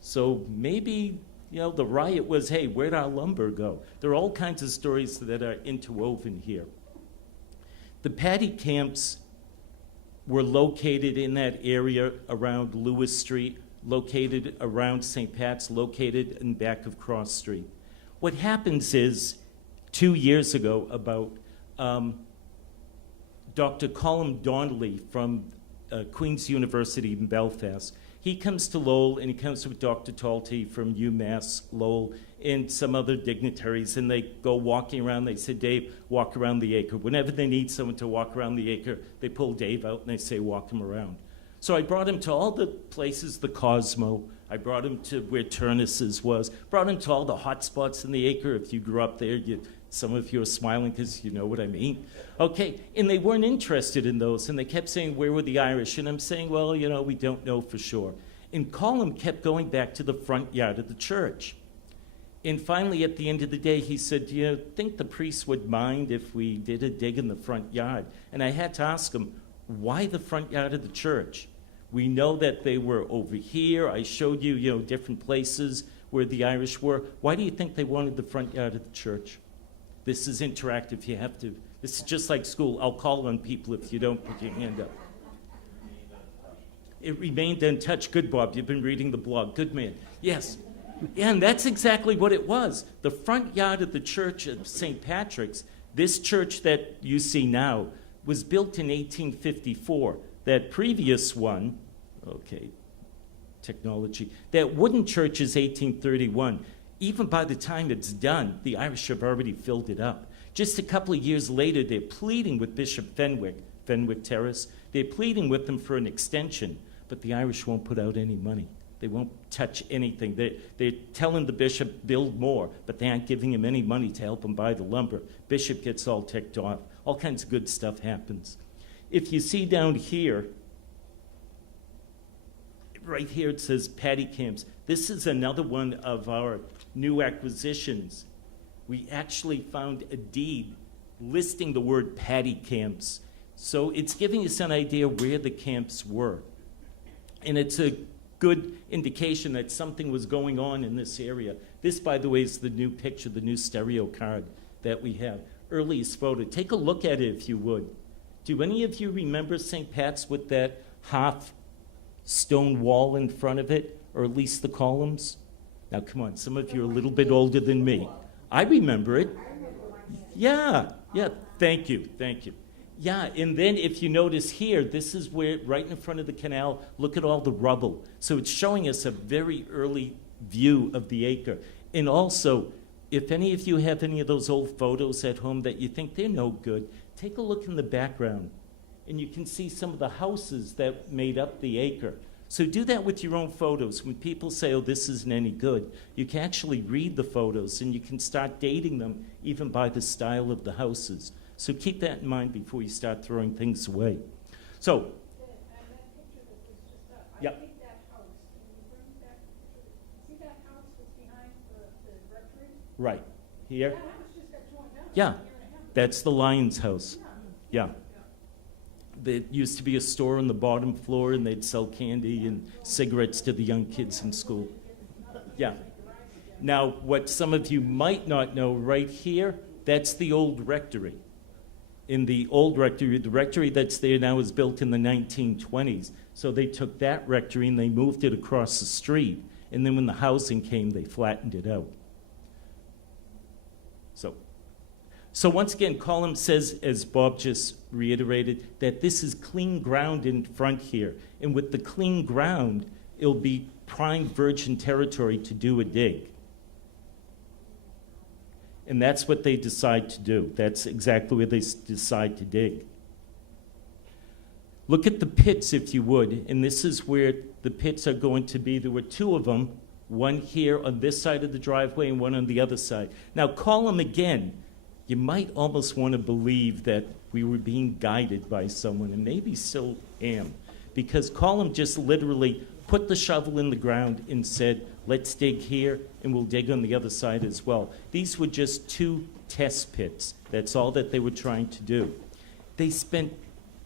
So maybe the riot was, hey, where'd our lumber go? There are all kinds of stories that are interwoven here. The paddy camps were located in that area around Lewis Street, located around St. Pat's, located in back of Cross Street. What happens is, 2 years ago, about Dr. Colin Donnelly from Queen's University in Belfast, he comes to Lowell, and he comes with Dr. Talty from UMass Lowell and some other dignitaries, and they go walking around. They say, Dave, walk around the acre. Whenever they need someone to walk around the acre, they pull Dave out and they say, walk him around. So I brought him to all the places, the Cosmo. I brought him to where Turnus's was. Brought him to all the hot spots in the acre. If you grew up there, some of you are smiling because you know what I mean. Okay, and they weren't interested in those, and they kept saying, where were the Irish? And I'm saying, well, we don't know for sure. And Colin kept going back to the front yard of the church. And finally, at the end of the day, he said, do you think the priest would mind if we did a dig in the front yard? And I had to ask him, why the front yard of the church? We know that they were over here. I showed you, different places where the Irish were. Why do you think they wanted the front yard of the church? This is interactive. You have to. This is just like school. I'll call on people if you don't put your hand up. It remained untouched. Good, Bob. You've been reading the blog. Good man. Yes. Yeah, and that's exactly what it was. The front yard of the church of St. Patrick's, this church that you see now, was built in 1854. That previous one, technology, that wooden church is 1831. Even by the time it's done, the Irish have already filled it up. Just a couple of years later, they're pleading with Bishop Fenwick Terrace. They're pleading with them for an extension, but the Irish won't put out any money. They won't touch anything. They're telling the bishop, build more, but they aren't giving him any money to help him buy the lumber. Bishop gets all ticked off. All kinds of good stuff happens. If you see down here, right here it says paddy camps. This is another one of our new acquisitions. we actually found a deed listing the word paddy camps. So it's giving us an idea where the camps were. And it's a good indication that something was going on in this area. This, by the way, is the new picture, the new stereo card that we have. Earliest photo. Take a look at it if you would. Do any of you remember St. Pat's with that half stone wall in front of it, or at least the columns? Now, come on, some of you are a little bit older than me. I remember it. Yeah, thank you. Yeah, and then if you notice here, this is where, right in front of the canal, look at all the rubble. So it's showing us a very early view of the acre. And also, if any of you have any of those old photos at home that you think they're no good, take a look in the background, and you can see some of the houses that made up the acre. So do that with your own photos. When people say, oh, this isn't any good, you can actually read the photos, and you can start dating them even by the style of the houses. So keep that in mind before you start throwing things away. So, And that picture that was just up, I Yep. think that house, can you bring that picture? See that house that's behind the rectory? right, here, That house just got torn down. Yeah. A year and a half ago. that's the Lions house. Yeah. Yeah. There used to be a store on the bottom floor, and they'd sell candy and cigarettes to the young kids in school. Yeah. Now, what some of you might not know, right here, that's the old rectory. In the old rectory, the rectory that's there now was built in the 1920s. So they took that rectory and they moved it across the street. And then when the housing came, they flattened it out. So once again, Column says, as Bob just reiterated, that this is clean ground in front here. And with the clean ground, it'll be prime virgin territory to do a dig. And that's what they decide to do. That's exactly where they decide to dig. Look at the pits, if you would, and this is where the pits are going to be. There were two of them, one here on this side of the driveway and one on the other side. Now, Column again, you might almost want to believe that we were being guided by someone, and maybe still am, because Column just literally put the shovel in the ground and said, let's dig here, and we'll dig on the other side as well. These were just two test pits. That's all that they were trying to do. They spent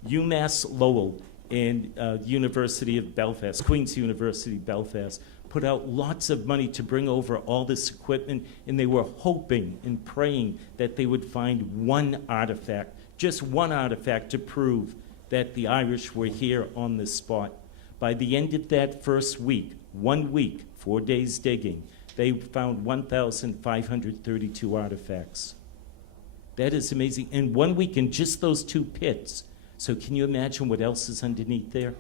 UMass Lowell and University of Belfast, Queen's University Belfast, put out lots of money to bring over all this equipment, and they were hoping and praying that they would find one artifact, just one artifact to prove that the Irish were here on this spot. By the end of that first week, 1 week, 4 days digging, they found 1,532 artifacts. That is amazing. In 1 week, in just those two pits. So can you imagine what else is underneath there?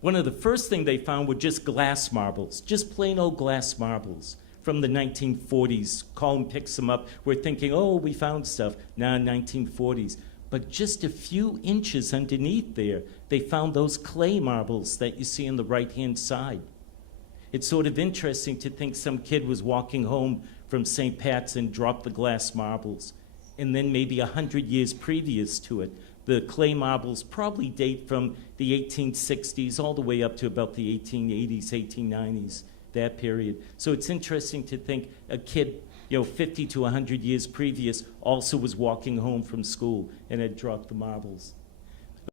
One of the first things they found were just glass marbles, just plain old glass marbles from the 1940s. Colin picks them up. We're thinking, oh, we found stuff. Nah, 1940s. But just a few inches underneath there, they found those clay marbles that you see on the right-hand side. It's sort of interesting to think some kid was walking home from St. Pat's and dropped the glass marbles. And then maybe 100 years previous to it, the clay marbles probably date from the 1860s all the way up to about the 1880s, 1890s, that period. So it's interesting to think a kid, 50 to 100 years previous also was walking home from school and had dropped the marbles.